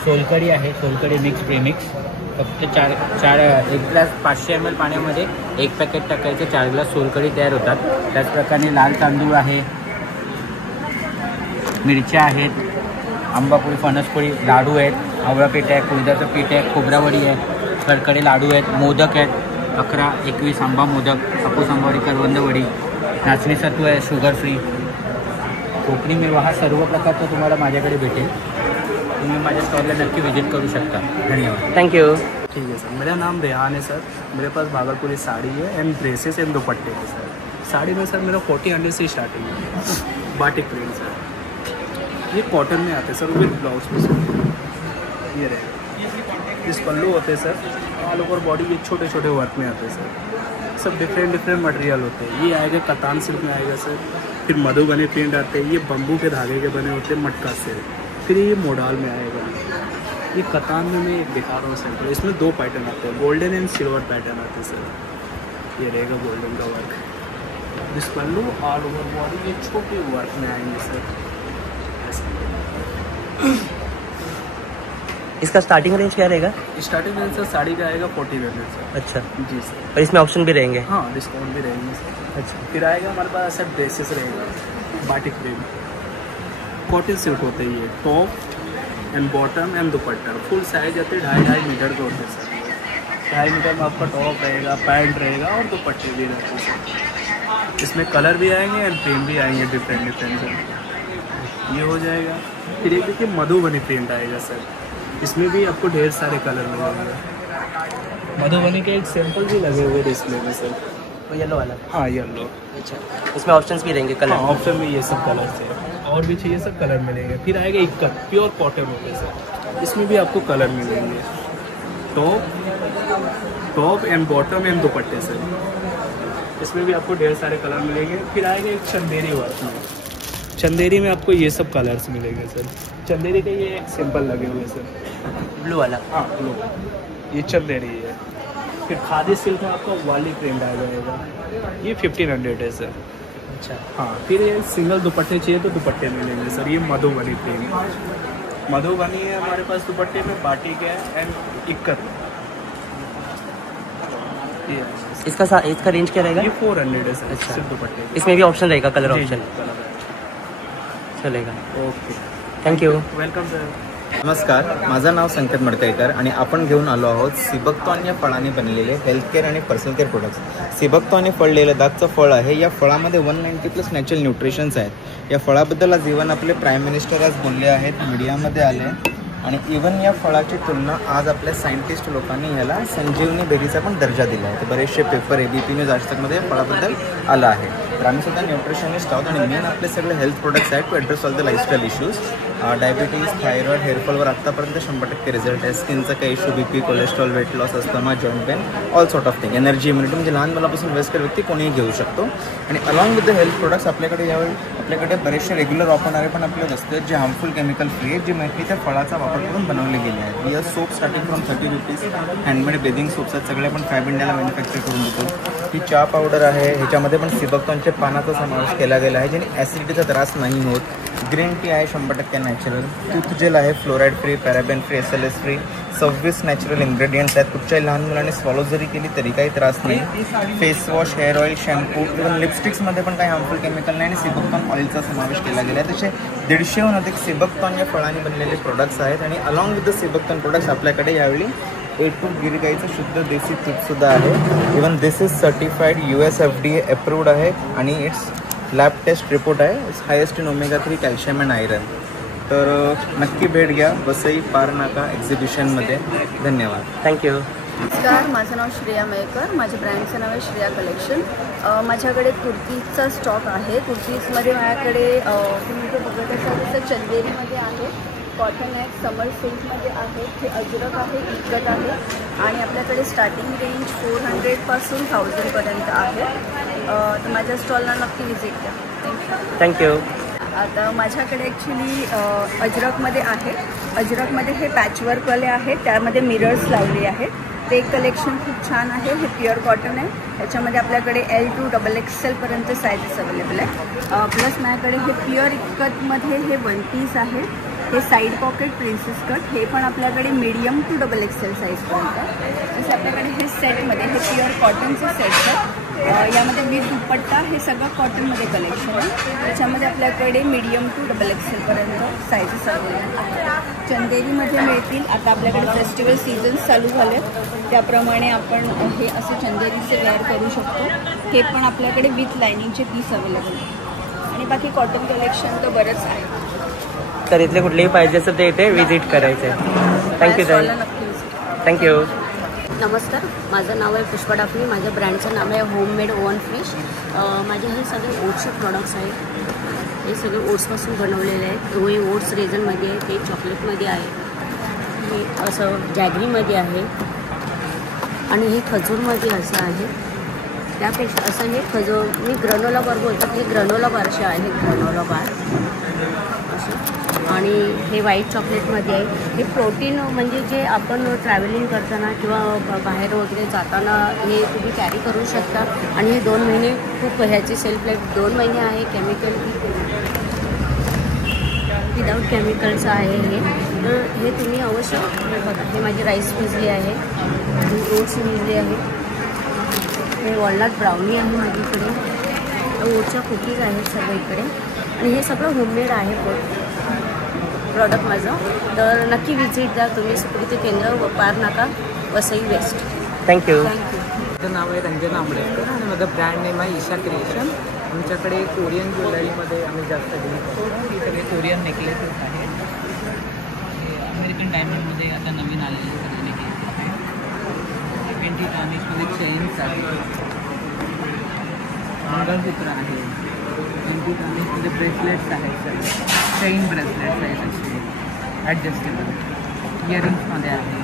सोलकढी आहे, सोलकढी मिक्स प्रीमिक्स, फक्त 1 ग्लास 500 ml पाण्यामध्ये 1 पॅकेट टाकायचं, 4 ग्लास सोलकढी तयार होतात. त्याचप्रकारे लाल तांदूळ आहे, मिरच्या आहेत, आंबापोळी, फणसपोळी, लाडू आहेत, आवळा पीठ आहे, कुळदाचं पीठ आहे, खोबरावडी आहे, कडकडे लाडू आहेत, मोदक आहेत 11, 21 आंबा मोदक, हापूस आंबावडी, करवंदवडी, नाचणी सत्व आहे शुगर फ्री. कोकणी मेवा हा सर्व प्रकारचा तुम्हाला माझ्याकडे भेटेल. तुम्ही माझ्या स्टॉलला नक्की विजिट करू शकता. धन्यवाद. Thank you. ठीक है सर, मेरा नाम रेहान है सर. मेरे पास भागलपुरी साड़ी है एंड ड्रेसेस एंड दुपट्टे हैं सर. साड़ी में सर मेरा 40-100 से स्टार्टिंग है. बाटिक प्रिंट सर, ये कॉटन में आते हैं सर विद ब्लाउज में सर. ये रहे इस पल्लू होते हैं सर, ऑल ओवर बॉडी ये छोटे छोटे वर्क में आते हैं सर. सब डिफरेंट मटेरियल होते हैं. ये आएगा कतान सिल्क में आएगा सर, फिर मधुबनी प्रिंट आते हैं, ये बम्बू के धागे के बने होते हैं मटका से. फिर ये मोडाल में आएगा. ये कतान में मैं एक दिखा रहा हूँ सर, इसमें 2 पैटर्न आते हैं, गोल्डन एंड सिल्वर पैटर्न आते हैं सर. ये रहेगा गोल्डन का वर्क. दिस पल्लू ऑल ओवर बॉडी ये छोटे वर्क में आएंगे सर. इसका स्टार्टिंग रेंज क्या रहेगा? स्टार्टिंग रेंज सर साड़ी का आएगा 40 सर. अच्छा जी सर. और इसमें ऑप्शन भी रहेंगे? हाँ, डिस्काउंट भी रहेंगे सर. अच्छा. फिर आएगा हमारे पास सर ड्रेसेस रहेगा, बाटिक प्रिंट, कॉटन सिल्क होते हैं, ये टॉप एंड बॉटम एंड दुपट्टा फुल साइज आते हैं 2.5 मीटर के होते हैं सर. 2.5 मीटर में आपका टॉप रहेगा, पैंट रहेगा और दुपट्टे भी रहते हैं सर. इसमें कलर भी आएंगे एंड प्रिंट भी आएंगे डिफरेंट सर. ये हो जाएगा। फिर एक देखिए मधुबनी प्रिंट आएगा सर, इसमें भी आपको ढेर सारे कलर मिलेंगे। मधुबनी के एक सैंपल भी लगे हुए डिस्प्ले में सर। वो येलो वाला? हाँ येलो। अच्छा, इसमें ऑप्शंस भी रहेंगे कलर? हाँ ऑप्शन में ये सब कलर है, और भी चाहिए सब कलर मिलेंगे। फिर आएगा इक्कत प्योर कॉटन होगा सर, इसमें भी आपको कलर मिलेंगे। टॉप एंड बॉटम एंड दुपट्टे सर, इसमें भी आपको ढेर सारे कलर मिलेंगे। फिर आएगा एक चंदेरी वर्क में, चंदेरी में आपको ये सब कलर्स मिलेंगे सर। चंदेरी के ये एक सिंपल लगे हुए सर, ब्लू वाला? हाँ ब्लू, ये चंदेरी है। फिर खादी सिल्क में आपको वाली प्रिंट आ जाएगा, ये 1500 है सर। अच्छा हाँ, फिर ये सिंगल दुपट्टे चाहिए तो दुपट्टे मिलेंगे सर। ये मधुबनी प्रिंट, मधुबनी है हमारे पास दुपट्टे में, बाटिक है एंड इक्कत। इसका रेंज क्या रहेगा? ये 400 है सर। अच्छा, सिर्फ दुपट्टे। इसमें भी ऑप्शन रहेगा कलर ऑप्शन? चलेगा, ओके थँक्यू, वेलकम सर। नमस्कार, माझं नाव संकेत मडकईकर आणि आपण घेऊन आलो आहोत सिबकतॉन या फळाने बनलेले हेल्थ केअर आणि पर्सनल केअर प्रोडक्ट्स। सिबकतॉन हे फळ लडाखचं फळ आहे। या फळामध्ये 190+ नॅचरल न्यूट्रिशन्स आहेत। या फळाबद्दल आज इव्हन आपले प्राईम मिनिस्टर आज बोलले आहेत, मीडियामध्ये आले, आणि इव्हन या फळाची तुलना आज आपल्या सायंटिस्ट लोकांनी ह्याला संजीवनी बेरीचा पण दर्जा दिला आहे। तर बरेचसे पेपर ABP न्यूज आज तकमध्ये या फळाबद्दल आलं आहे। तर आम्ही सुद्धा न्यूट्रिशनिस्ट आहोत आणि मेन आपले सगळे हेल्थ प्रोडक्ट्स आहेत to address all the lifestyle issues. Diabetes, thyroid, हेअरफॉलवर आत्तापर्यंत 100% रिझल्ट आहे। स्किनचा काही issue, BP, cholesterol, weight loss, asthma, joint pain, all sort of thing, energy, immunity, म्हणजे लहान मुलापासून वयस्कर व्यक्ती कोणीही घेऊ शकतो। आणि along with the health products आपल्याकडे यावेळी आपल्याकडे बरेचसे रेग्युलर वापरणारे पण आपले असतात जे हार्मफुल केमिकल फ्री आहेत, जे मेनली त्या फळाचा वापर करून बनवले गेले आहेत। या soap starting from 30 rupees, handmade bathing soaps आहेत, सगळे आपण फॅब इंडियाला मॅन्युफॅक्चर करून देतो। ही चहा पावडर आहे, ह्याच्यामध्ये पण सिबकतॉनच्या पानाचा समावेश केला गेला आहे, ज्याने ॲसिडिटीचा त्रास नाही होत। ग्रीन टी आहे 100% नॅचरल। टूथ जेल आहे fluoride free, paraben free, SLS free. 26 natural ingredients आहेत। कुठच्याही लहान मुलांनी स्वॉलो जरी केली तरी काही त्रास नाही। Face wash, hair oil, shampoo, even लिपस्टिक्समध्ये पण काही हार्मफुल केमिकल नाही आणि सिबकतॉन ऑइलचा समावेश केला गेला आहे। तसे 150हून अधिक सिबकतॉन या फळांनी बनलेले प्रोडक्ट्स आहेत। आणि अलॉंग विथ द सिबकतॉन प्रोडक्ट्स आपल्याकडे यावेळी A2 गिर गाईचं शुद्ध देसी तूपसुद्धा आहे। Even this is certified US FDA approved आहे आणि इट्स लॅब टेस्ट रिपोर्ट आहे। It's highest in omega 3 calcium and iron. तर नक्की भेट घ्या वसई पारनाका एक्झिबिशनमध्ये। धन्यवाद, थँक्यू। नमस्कार, माझं नाव श्रेया मयेकर, माझ्या ब्रँडचं नाव आहे श्रेया कलेक्शन। माझ्याकडे कुर्तीजचा स्टॉक आहे। कुर्तीजमध्ये माझ्याकडे तुम्ही जो बघत असाल तसं चंदेरीमध्ये आहे, कॉटन आहे, समर सिल्कमध्ये आहे, हे अजरक आहे, इक्कत आहे आणि आपल्याकडे स्टार्टिंग रेंज 400 पासून 1000 पर्यंत आहे। तर माझ्या स्टॉलला नक्की व्हिजिट द्या। थँक्यू। आता माझ्याकडे ॲक्च्युली अजरकमध्ये आहे। अजरकमध्ये हे पॅचवर्कवाले आहेत, त्यामध्ये मिरर्स लावले आहेत। ते कलेक्शन खूप छान आहे। हे प्युअर कॉटन आहे, त्याच्यामध्ये आपल्याकडे L to XXL पर्यंत साईजेस अवेलेबल आहे। प्लस माझ्याकडे हे प्युअर इक्कतमध्ये हे 1 पीस आहे। हे साईड पॉकेट प्रिन्सेस कट, हे पण आपल्याकडे मीडियम टू XXL साईजपर्यंत आहे। जसे आपल्याकडे हे सेटमध्ये हे प्युअर कॉटनचे सेट्स आहेत। यामध्ये विथ दुपट्टा हे सगळं कॉटनमध्ये कलेक्शन आहे। त्याच्यामध्ये आपल्याकडे मीडियम टू XXL पर्यंत साईजेस अवेलेबल आहेत। चंदेरीमध्ये मिळतील। आता आपल्याकडे फेस्टिवल सीझन्स चालू झाले, त्याप्रमाणे आपण हे असे चंदेरीचे वेअर करू शकतो। हे पण आपल्याकडे विथ लायनिंगचे पीस अवेलेबल आहे आणि बाकी कॉटन कलेक्शन तर बरंच आहे। तर इथले कुठलेही पाहिजे असेल ते इथे व्हिजिट करायचं आहे। थँक्यू ताई, थँक्यू। नमस्कार, माझं नाव आहे पुष्पा डाफनी, माझ्या ब्रँडचं नाव आहे होममेड ओवन फ्रेश। माझे हे सगळे ओट्सचे प्रॉडक्ट्स आहेत। हे सगळे ओट्सपासून बनवलेले आहेत। हे ओट्स रेझनमध्ये आहे, ते चॉकलेटमध्ये आहे, हे असं जॅगरीमध्ये आहे आणि हे खजूरमध्ये असं आहे। त्यापेक्षा असं हे खजूर मी ग्रॅनोला बार बोलतात, हे ग्रॅनोला बार असे आहेत, ग्रॅनोला बार असं। आणि हे व्हाईट चॉकलेटमध्ये आहे। हे प्रोटीन म्हणजे जे आपण ट्रॅव्हलिंग करताना किंवा बाहेर वगैरे जाताना हे तुम्ही कॅरी करू शकता। आणि हे 2 महिने खूप ह्याची सेल्फ लाईफ 2 महिने आहे। केमिकल विदाऊट केमिकलचं आहे हे। तर हे तुम्ही अवश्य बघा। हे माझी राईस भिजली आहे, ओट्स भिजली आहे, हे वॉलनट ब्राउनी आहे माझ्याकडे, ओटच्या कुकीज आहेत सगळीकडे आणि हे सगळं होममेड आहे प्रॉडक्ट माझं। तर नक्की व्हिजिट द्या तुम्ही सुकृती केंद्र, पारनाका, वसई वेस्ट। थँक्यू। माझं नाव आहे रंजना आंबडेकर आणि माझं ब्रँड नेम आहे ईशा क्रिएशन। आमच्याकडे कोरियन ज्वेलरीमध्ये आम्ही जास्त डील करतो. ही सगळे कोरियन नेकलेसेस आहेत. अमेरिकन डायमंडमध्ये आता नवीन आलेले सगळे नेकलेसेस आहेत. 20 टार्निशमध्ये चेन्स आहेत, मंगळसूत्र आहे, 20 टार्निशमध्ये ब्रेसलेट्स आहेत, सगळे चेन ब्रेसलेट्स आहेत असे ॲडजस्टेबल. इयरिंग्समध्ये आहे,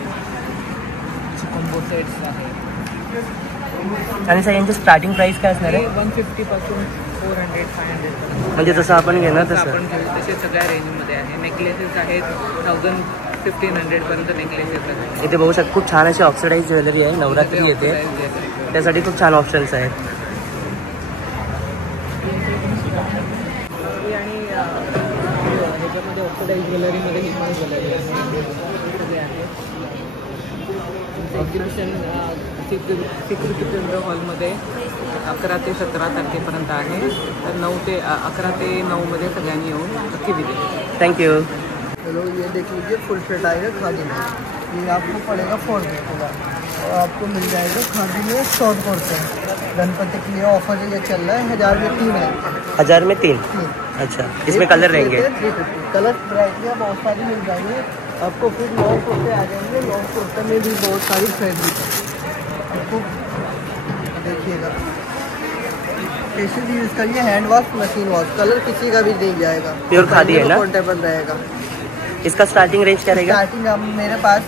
कॉम्बो सेट्स आहेत. आणि सर यांची स्टार्टिंग प्राईस काय असणार आहे? 150 पासून 400-500. म्हणजे जसं आपण घेणार तसं आपण घेऊ तसे सगळ्या रेंजमध्ये आहे. नेकलेसेस आहेत 1000-1500 पर्यंत नेकलेसेस आहेत. इथे बघू शकता खूप छान अशी ऑक्सिडाईज ज्वेलरी आहे. नवरात्री येते त्यासाठी खूप छान ऑप्शन्स आहेत. आणि ह्याच्यामध्ये ऑक्सिडाईज ज्वेलरीमध्ये ही पण ज्वेलरी आहे. सगळे आहेत. एक्झिबिशन सिक्युरिटी केंद्र हॉलमध्ये 11 ते 17 तारखेपर्यंत आहे. तर 11 ते 9 मध्ये सगळ्यांनी येऊन नक्की विजिट. थँक्यू. चलो ये देख लीजिए, फुल सेट आएगा खादी में. ये आपको पड़ेगा 400 का और आपको मिल जाएगा खादी में शॉर्ट कोर्स है. गणपति के लिए ऑफर ये चल रहा है. 1000 में 3 है. 1000 में 3. अच्छा, इसमें कलर रहेंगे? 350 कलर वैरायटियाँ बहुत सारी मिल जाएंगी आपको. फिर लॉन्ग कुर्ते आ जाएंगे. लॉन्ग कुर्ते में भी बहुत सारी फैब्रिक है. आपको देखिएगा कैसे भी यूज़ करिए. Hand wash, machine wash, colour किसी का भी नहीं जाएगा. प्योर खादी है ना? पोर्टेबल रहेगा. इसका स्टार्टिंग रेंज क्या रहेगा? स्टार्टिंग अब मेरे पास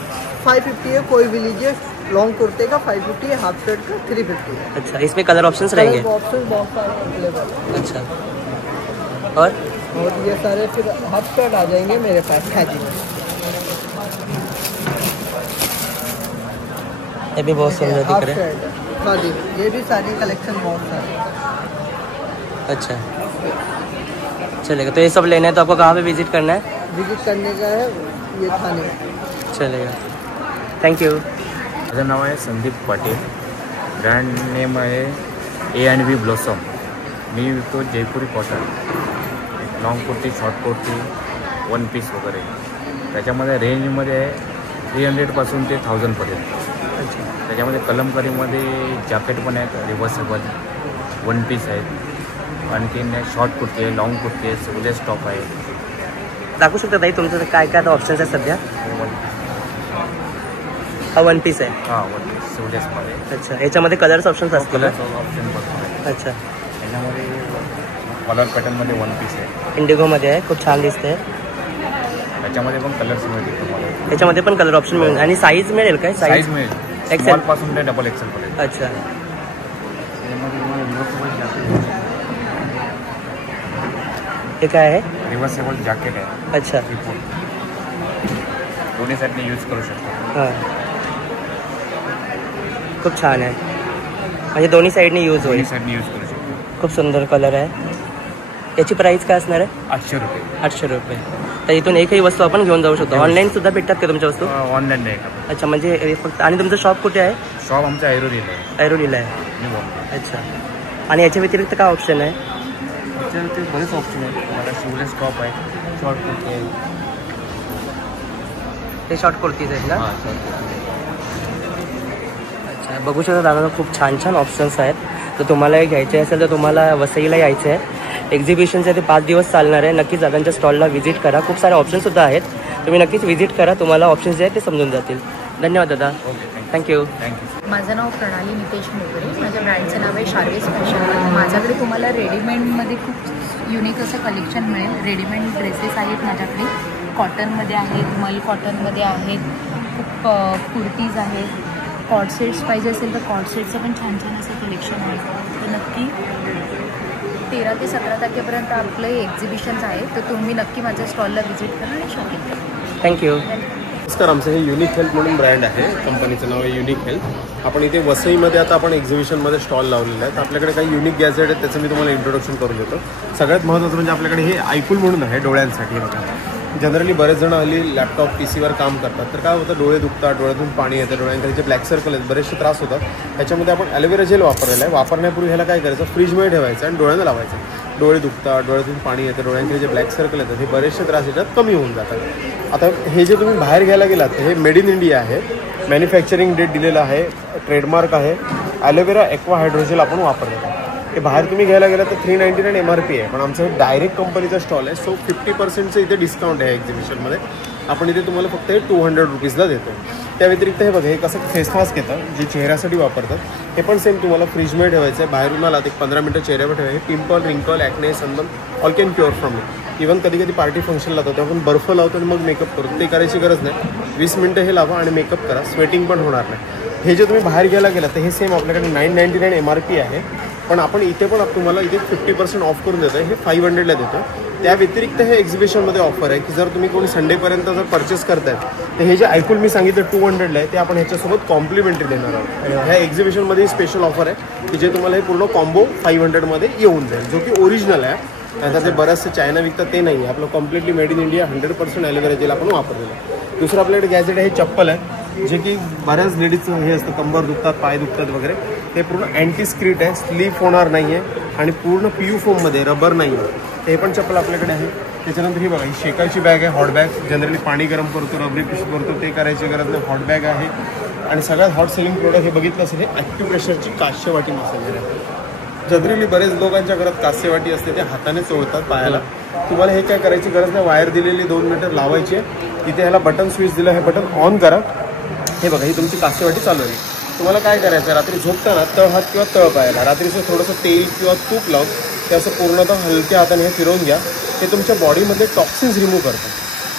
550 है. कोई भी लीजिए. लॉन्ग कुर्ते का 550 है, हाफ शर्ट का 350 है. अच्छा, इसमें कलर ऑप्शंस रहेंगे? ऑप्शन बहुत सारे अवेलेबल. अच्छा, और ये सारे फिर हाफ शर्ट आ जाएंगे मेरे पास खादी में. ये भी बहुत सुंदर दिख रहे हैं. खादी ये भी सारी कलेक्शन बहुत सारे. अच्छा, चलेगा. तो ये सब लेना है तो आपको कहाँ पे विजिट करना है? विजिट करने का है ये थाने. चलेगा. थँक्यू. माझं नाव आहे संदीप पाटील. ब्रँड नेम आहे A&V ब्लॉसम. मी विकतो Jaipuri cotton, long kurti, short kurti, one piece वगैरे. त्याच्यामध्ये रेंजमध्ये आहे 300 पासून ते 1000 पर्यंत. त्याच्यामध्ये कलमकारीमध्ये जॅकेट पण आहेत, रिव्हर्सेबल, वन पीस आहेत, आणखीन शॉर्ट कुर्ती आहे, लॉंग कुर्ती आहे, सिवलेस टॉप आहे. दाखवू शकता ताई तुमचं काय काय आता ऑप्शन्स आहेत सध्या? हा वन पीस आहे. हां, वन पीस सिवलेसमध्ये. अच्छा, याच्यामध्ये कलर्स ऑप्शन्स असतील? कलर ऑप्शन बघतो. अच्छा, याच्यामध्ये कलर पॅटर्नमध्ये वन पीस आहे, इंडिगोमध्ये आहे, खूप छान दिसते. त्याच्यामध्ये पण कलर्स मिळतील तुम्हाला. याच्यामध्ये पण कलर ऑप्शन मिळेल. आणि साईज मिळेल काय? साईज मिळेल एक्सेल पासून ते डबल एक्सेल पर्यंत. अच्छा, हे काय आहे? रिव्हर्सेबल जॅकेट आहे. अच्छा, दोन्ही साईडने यूज करू शकतो. हां, खूप छान आहे. म्हणजे दोन्ही साईडने यूज होईल. साईडने यूज करू शकतो. खूप सुंदर कलर आहे. याची प्राईस काय असणार आहे? 800 रुपये. 800 रुपये. तर इथून एकही वस्तू आपण घेऊन जाऊ शकतो. ऑनलाईन सुद्धा भेटतात का तुमच्या वस्तू? ऑनलाईन नाही का? अच्छा, म्हणजे फक्त. आणि तुमचं शॉप कुठे आहे? शॉप आमचं ऐरोलीला आहे. ऐरोलीला आहे. अच्छा, आणि याच्या व्यतिरिक्त काय ऑप्शन आहे? याच्यावरती बरेच ऑप्शन आहेत. तुम्हाला शिवलेस टॉप आहे, शॉर्ट कुर्ती आहे. ते शॉर्ट कुर्तीज आहेत ना? हां, शॉर्ट कुर्ती. अच्छा, बघू शकता दादा खूप छान छान ऑप्शन्स आहेत. तर तुम्हाला हे घ्यायचे असेल तर तुम्हाला वसईला यायचं आहे. एक्झिबिशनचे ते 5 दिवस चालणार आहे. नक्कीच दादांच्या स्टॉलला व्हिजिट करा. खूप सारे ऑप्शनसुद्धा आहेत. तुम्ही नक्कीच व्हिजिट करा. तुम्हाला ऑप्शन्स जे आहेत ते समजून जातील. धन्यवाद दादा. थँक्यू. माझं नाव प्रणाली नितेश मोगरे. माझ्या ब्रँडचं नाव आहे शार्वेस फॅशन. माझ्याकडे तुम्हाला रेडीमेडमध्ये खूप युनिक असं कलेक्शन मिळेल. रेडीमेड ड्रेसेस आहेत माझ्याकडे, कॉटनमध्ये आहेत, मल कॉटनमध्ये आहेत, खूप कुर्तीज आहेत. कॉर्ड सेट्स पाहिजे असेल तर कॉर्ड सेटचं पण छान छान असं कलेक्शन आहे. तर नक्की 13 ते 17 तारखेपर्यंत आपलं हे एक्झिबिशन्स आहे. तर तुम्ही नक्की माझ्या स्टॉलला व्हिजिट करा आणि शॉपिंग करा. थँक्यू. नमस्कार. आमचं हे युनिक हेल्थ म्हणून ब्रँड आहे. कंपनीचं नाव आहे युनिक हेल्थ. आपण इथे वसईमध्ये आता आपण एक्झिबिशनमध्ये स्टॉल लावलेले आहेत. आपल्याकडे काही युनिक गॅजेट आहेत, त्याचं मी तुम्हाला इंट्रोडक्शन करून देतो. सगळ्यात महत्त्वाचं म्हणजे आपल्याकडे हे आयकूल म्हणून आहे डोळ्यांसाठी. बघा, जनरली बरेच जण हल्ली लॅपटॉप PC वर काम करतात. तर काय होतं, डोळे दुखतात, डोळ्यातून पाणी येतं, डोळ्यांकडे जे ब्लॅक सर्कल आहेत, बरेचसे त्रास होतात. ह्याच्यामध्ये आपण ॲलोवेरा जेल वापरलेला आहे. वापरण्यापूर्वी ह्याला काय करायचं, फ्रीजमध्ये ठेवायचं आणि डोळ्यांना लावायचं. डोळे दुखतात, डोळ्यातून पाणी येतं, डोळ्यांकडे जे ब्लॅक सर्कल येतात, हे बरेचसे त्रास याच्यात कमी होऊन जातात. आता हे जे तुम्ही बाहेर घ्यायला गेलात, हे मेड इन इंडिया आहे. मॅन्युफॅक्चरिंग डेट दिलेलं आहे, ट्रेडमार्क आहे. ॲलोवेरा एक्वा हायड्रोजेल आपण वापरलेलं आहे. हे बाहेर तुम्ही घ्यायला गेलं तर 399 MRP आहे, पण आमचं डायरेक्ट कंपनीचा स्टॉल आहे. सो 50% इथे डिस्काउंट आहे एक्झिबिशनमध्ये. आपण इथे तुम्हाला फक्त हे 200 रुपीजला देतो. त्या व्यतिरिक्त हे बघा, हे कसं फेस मास्क येतं जे चेहऱ्यासाठी वापरतात. हे पण सेम तुम्हाला फ्रीजमध्ये ठेवायचं आहे. बाहेरून आला 15 मिनटं चेहऱ्यावर ठेवा. हे पिंपल, रिंकल, acne, sunburn all can cure from it. Even कधी कधी पार्टी फंक्शन लावतो तेव्हा आपण बर्फ लावतो आणि मग मेकअप करतो. ते करायची गरज नाही. 20 मिनटं हे लावा आणि मेकअप करा. स्वेटिंग पण होणार नाही. हे जे तुम्ही बाहेर घ्यायला गेला तर हे सेम आपल्याकडे 999 MRP आहे, पण आपण इथे पण तुम्हाला इथे 50% ऑफ करून देतो आहे. हे 500ला देतो. त्या व्यतिरिक्त हे एक्झिबिशनमध्ये ऑफर आहे की जर तुम्ही कोणी संडेपर्यंत जर परचेस करताय तर हे जे आयफोन मी सांगितलं 200ला आहे ते आपण ह्याच्यासोबत कॉम्प्लिमेंटरी देणार आहोत. ह्या एक्झिबिशनमध्ये स्पेशल ऑफर आहे की जे तुम्हाला हे पूर्ण कॉम्बो 500मध्ये येऊन जाईल, जो की ओरिजिनल आहे. त्याचा ते बरेचसे चायना विकतात ते नाही आहे. आपलं completely made in India 100% aloe vera gel आपण वापरलेलं. दुसरं आपल्याकडे गॅजेट आहे, हे चप्पल आहे जे की बऱ्याच लेडीजचं हे असतं, कंबर दुखतात, पाय दुखतात वगैरे. हे पूर्ण अँटी स्क्रीट आहे, स्लीप होणार नाही आहे आणि पूर्ण PU फोममध्ये, रबर नाही आहे. हे पण चप्पल आपल्याकडे आहे. त्याच्यानंतर ही बघा, ही शेकायची बॅग आहे, हॉट बॅग. जनरली पाणी गरम करतो, रबरी पिशवी करतो, ते करायची गरज नाही. हॉट बॅग आहे. आणि सगळ्यात हॉट सेलिंग प्रोडक्ट हे बघितलं असेल, हे ॲक्युप्रेशरची कास्यवाटी मसाजर आहे. जनरली बरेच लोकांच्या घरात कास्यवाटी असते, ते हाताने चोळतात पायाला. तुम्हाला हे काय करायची गरज नाही. वायर दिलेली 2 मीटर लावायची आहे. तिथे ह्याला बटन स्विच दिलं, हे बटन ऑन करा. हे बघा, ही तुमची कास्यवाटी चालू आहे. तुम्हाला काय करायचं, रात्री झोपताना तळहात किंवा तळपायाला रात्रीचं थोडंसं तेल किंवा तूप लावून ते असं पूर्णतः हलक्या हाताने हे फिरवून घ्या. ते तुमच्या बॉडीमध्ये टॉक्सिन्स रिमूव्ह करतं.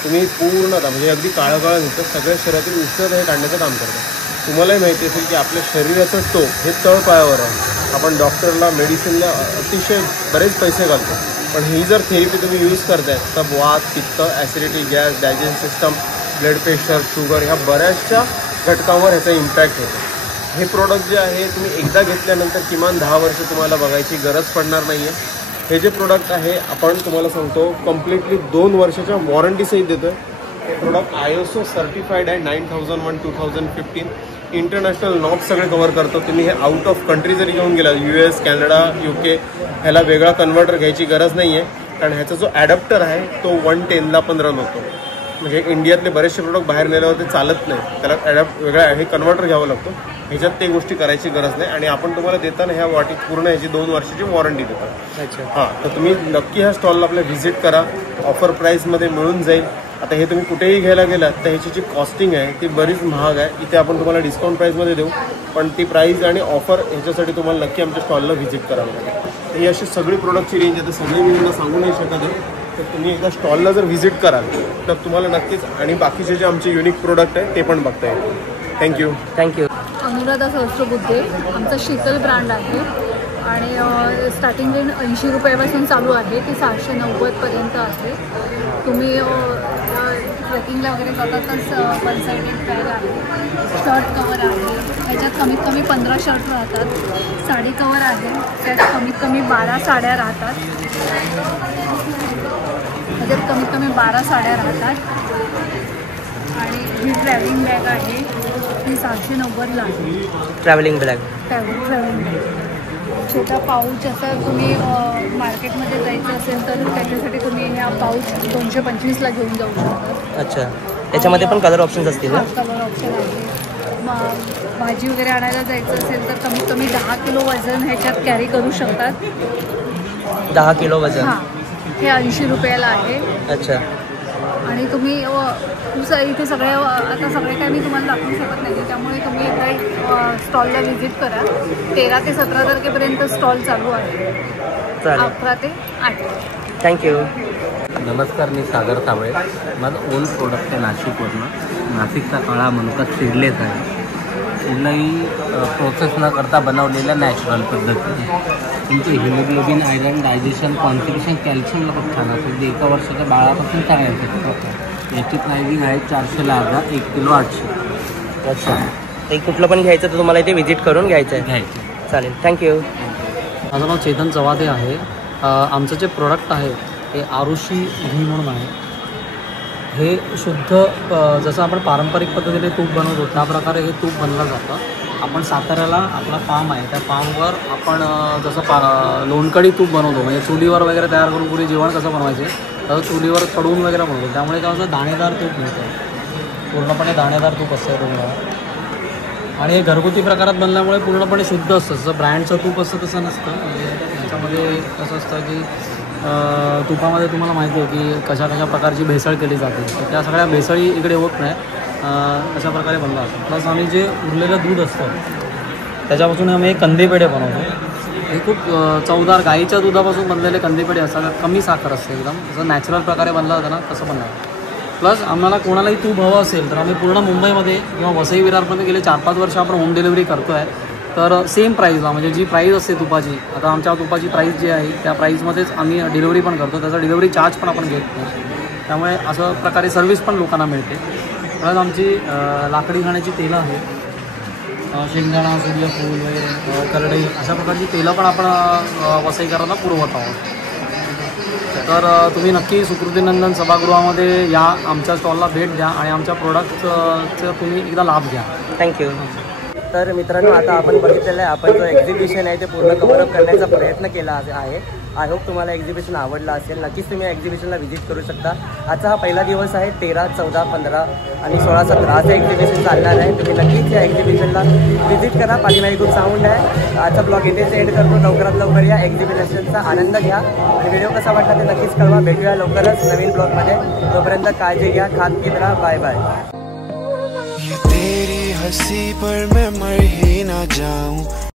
तुम्ही पूर्णतः म्हणजे अगदी काळं निघतं, सगळ्या शरीरातील उष्णता हे काढण्याचं काम करतं. तुम्हालाही माहिती असेल की आपल्या शरीराचं स्टोक हे तळपायावर आहे. आपण डॉक्टरला, मेडिसिनला अतिशय बरेच पैसे घालतो, पण ही जर थेरपी तुम्ही यूज करताय तर वात, पित्त, acidity, gas, digestion system, blood pressure, sugar ह्या बऱ्याचशा घटकांवर ह्याचा इम्पॅक्ट होतो. हे प्रोडक्ट जे आहे तुम्ही एकदा घेतल्यानंतर किमान 10 वर्ष तुम्हाला बघायची गरज पडणार नाही आहे. हे जे प्रोडक्ट आहे आपण तुम्हाला सांगतो कम्प्लिटली 2 वर्षाच्या वॉरंटीसहित देतो आहे. हे प्रोडक्ट ISO सर्टिफाईड आहे 9001 2015. इंटरनॅशनल नॉर्म्स सगळे कव्हर करतो. तुम्ही हे आउट ऑफ कंट्री जरी घेऊन गेला, US, कॅनडा, UK, ह्याला वेगळा कन्व्हर्टर घ्यायची गरज नाही आहे, कारण ह्याचा जो ॲडॅप्टर आहे तो 110ला पण रन होतो. म्हणजे इंडियातले बरेचसे प्रोडक्ट बाहेर नेल्यावर ते चालत नाही, त्याला वेगळा हे कन्व्हर्टर घ्यावं लागतो. ह्याच्यात ते गोष्टी करायची गरज नाही. आणि आपण तुम्हाला देताना ह्या वाटीत पूर्ण ह्याची 2 वर्षाची वॉरंटी देतो. अच्छा, हां, तर तुम्ही नक्की ह्या स्टॉलला आपल्या व्हिजिट करा. ऑफर प्राईसमध्ये मिळून जाईल. आता हे तुम्ही कुठेही घ्यायला गेलात तर ह्याची जी कॉस्टिंग आहे ती बरीच महाग आहे. इथे आपण तुम्हाला डिस्काउंट प्राईसमध्ये देऊ, पण ती प्राईस आणि ऑफर ह्याच्यासाठी तुम्हाला नक्की आमच्या स्टॉलला व्हिजिट करावं लागेल. ही अशी सगळी प्रोडक्टची रेंज आहे, तर सगळी मी तुम्हाला सांगू नाही शकत आहे. तर तुम्ही एकदा स्टॉलला जर व्हिजिट कराल तर तुम्हाला नक्कीच आणि बाकीचे जे आमचे युनिक प्रोडक्ट आहे ते पण बघता येईल. थँक्यू. अनुराधा सहस्त्रबुद्धे आमचा शीतल ब्रँड आहे आणि स्टार्टिंग रेंज 80 रुपयापासून चालू आहे ते 690पर्यंत आहे. तुम्ही ट्रेकिंगला वगैरे जातातच 1 साइडेड बॅग आहे, शर्ट कवर आहे, ह्याच्यात कमीत कमी 15 शर्ट राहतात. साडी कवर आहे, त्यात कमीत कमी 12 साड्या राहतात. ह्याच्यात कमीत कमी 12 साड्या राहतात. आणि ही ट्रॅव्हलिंग बॅग आहे, ही 690ला आहे. ट्रॅव्हलिंग बॅग छोटा पाऊच असं तुम्ही मार्केटमध्ये जायचं असेल तर त्याच्यासाठी तुम्ही ह्या पाऊच 225ला घेऊन जाऊ शकता. अच्छा, त्याच्यामध्ये पण कलर ऑप्शन्स असतील ना? कलर ऑप्शन आहे. भाजी वगैरे आणायला जायचं असेल तर कमीत कमी 10 किलो वजन ह्याच्यात कॅरी करू शकतात. 10 किलो वजन? हां, हे 80 रुपयाला आहे. अच्छा. आणि तुम्ही इथे सगळे आता सगळे काय मी तुम्हाला दाखवू शकत नाही, त्यामुळे तुम्ही एकदा स्टॉलला व्हिजिट करा. 13 ते 17 तारखेपर्यंत स्टॉल चालू आहे. 11 ते 8. थँक्यू. नमस्कार, मी सागर तावळे. माझं ओन प्रोडक्ट आहे नाशिकवरनं. नाशिकचा काळा मनुका सीडलेस आहे. कुठलाही प्रोसेस न करता बनवलेल्या नॅचरल पद्धतीने. तुमचे हिमोग्लोबिन, आयरन, डायजेशन, कॉन्स्टिपेशन, कॅल्शियमला खूप छान असेल. ते 1 वर्षाच्या बाळापासून चांगलं. याची प्राइसिंग आहे 400ला अर्धा, 1 किलो 800. अच्छा, ते कुठलं पण घ्यायचं तर तुम्हाला इथे व्हिजिट करून घ्यायचं आहे. चालेल, थँक्यू. माझं नाव चेतन चव्हादे आहे. आमचं जे प्रोडक्ट आहे ते आरुषी घी म्हणून आहे. हे शुद्ध जसं आपण पारंपरिक पद्धतीने तूप बनवतो त्या प्रकारे हे तूप बनलं जातं. आपण साताऱ्याला आपला फार्म आहे, त्या फार्मवर आपण जसं लोणकडी तूप बनवतो, म्हणजे चुलीवर वगैरे तयार करून पुढे जेवण कसं बनवायचे तर चुलीवर कडवून वगैरे बनवतो. त्यामुळे काय होतं, दाणेदार तूप मिळतं. पूर्णपणे दाणेदार तूप असतं पूर्ण. आणि हे घरगुती प्रकारात बनल्यामुळे पूर्णपणे शुद्ध असतं. जसं ब्रँडचं तूप असतं तसं नसतं. म्हणजे त्याच्यामध्ये कसं असतं की तुपामध्ये तुम्हाला माहिती आहे की कशा कशा प्रकारची भेसळ केली जाते, तर त्या सगळ्या भेसळी इकडे होत नाही, अशा प्रकारे बनला असतो. प्लस आम्ही जे उरलेलं दूध असतं त्याच्यापासून आम्ही कंदीपेढे बनवतो. हे खूप चवदार गाईच्या दुधापासून बनलेले कंदीपेढे असतात, कमी साखर असते एकदम, जसं नॅचरल प्रकारे बनला होता ना तसं बनलं. प्लस आम्हाला कोणालाही तूप हवं असेल तर आम्ही पूर्ण मुंबईमध्ये किंवा वसई विरारमध्ये गेले 4-5 वर्ष आपण होम डिलिव्हरी करतो आहे. तर सेम प्राईजला, म्हणजे जी प्राईज असते तुपाची, आता आमच्या तुपाची प्राईस जी आहे त्या प्राईजमध्येच आम्ही डिलिव्हरी पण करतो, त्याचा डिलिव्हरी चार्ज पण आपण घेत नाही. त्यामुळे असं प्रकारे सर्व्हिस पण लोकांना मिळते. प्लस आमची लाकडी खाण्याची तेलं आहे, शेंगदाणा, सूर्यफूल वगैरे, करडई, अशा प्रकारची तेलं पण आपण वसईकरांना पुरवत आहोत. तर तुम्ही नक्की सुकृतीनंदन सभागृहामध्ये या, आमच्या स्टॉलला भेट द्या आणि आमच्या प्रोडक्टचं तुम्ही एकदा लाभ घ्या. थँक्यू. तर मित्रांनो, आता आपण बघितलेलं आहे, आपण जो एक्झिबिशन आहे ते पूर्ण कव्हरअप करण्याचा प्रयत्न केला आहे. आय होप तुम्हाला एक्झिबिशन आवडला असेल. नक्कीच तुम्ही एक्झिबिशनला व्हिजिट करू शकता. आजचा हा पहिला दिवस आहे. 13, 14, 15 आणि 16, 17 असं एक्झिबिशन चालणार आहे. तुम्ही नक्कीच या एक्झिबिशनला व्हिजिट करा. पाठीमागे खूप साऊंड आहे. आजचा ब्लॉग इथेच एंड करतो. लवकरात लवकर या एक्झिबिशनचा आनंद घ्या. व्हिडिओ कसा वाटला ते नक्कीच कळवा. भेटूया लवकरच नवीन ब्लॉगमध्ये. तोपर्यंत काळजी घ्या, खात पीत राहा. Bye bye. तेरी हंसी पर मैं मर ही ना जाऊं.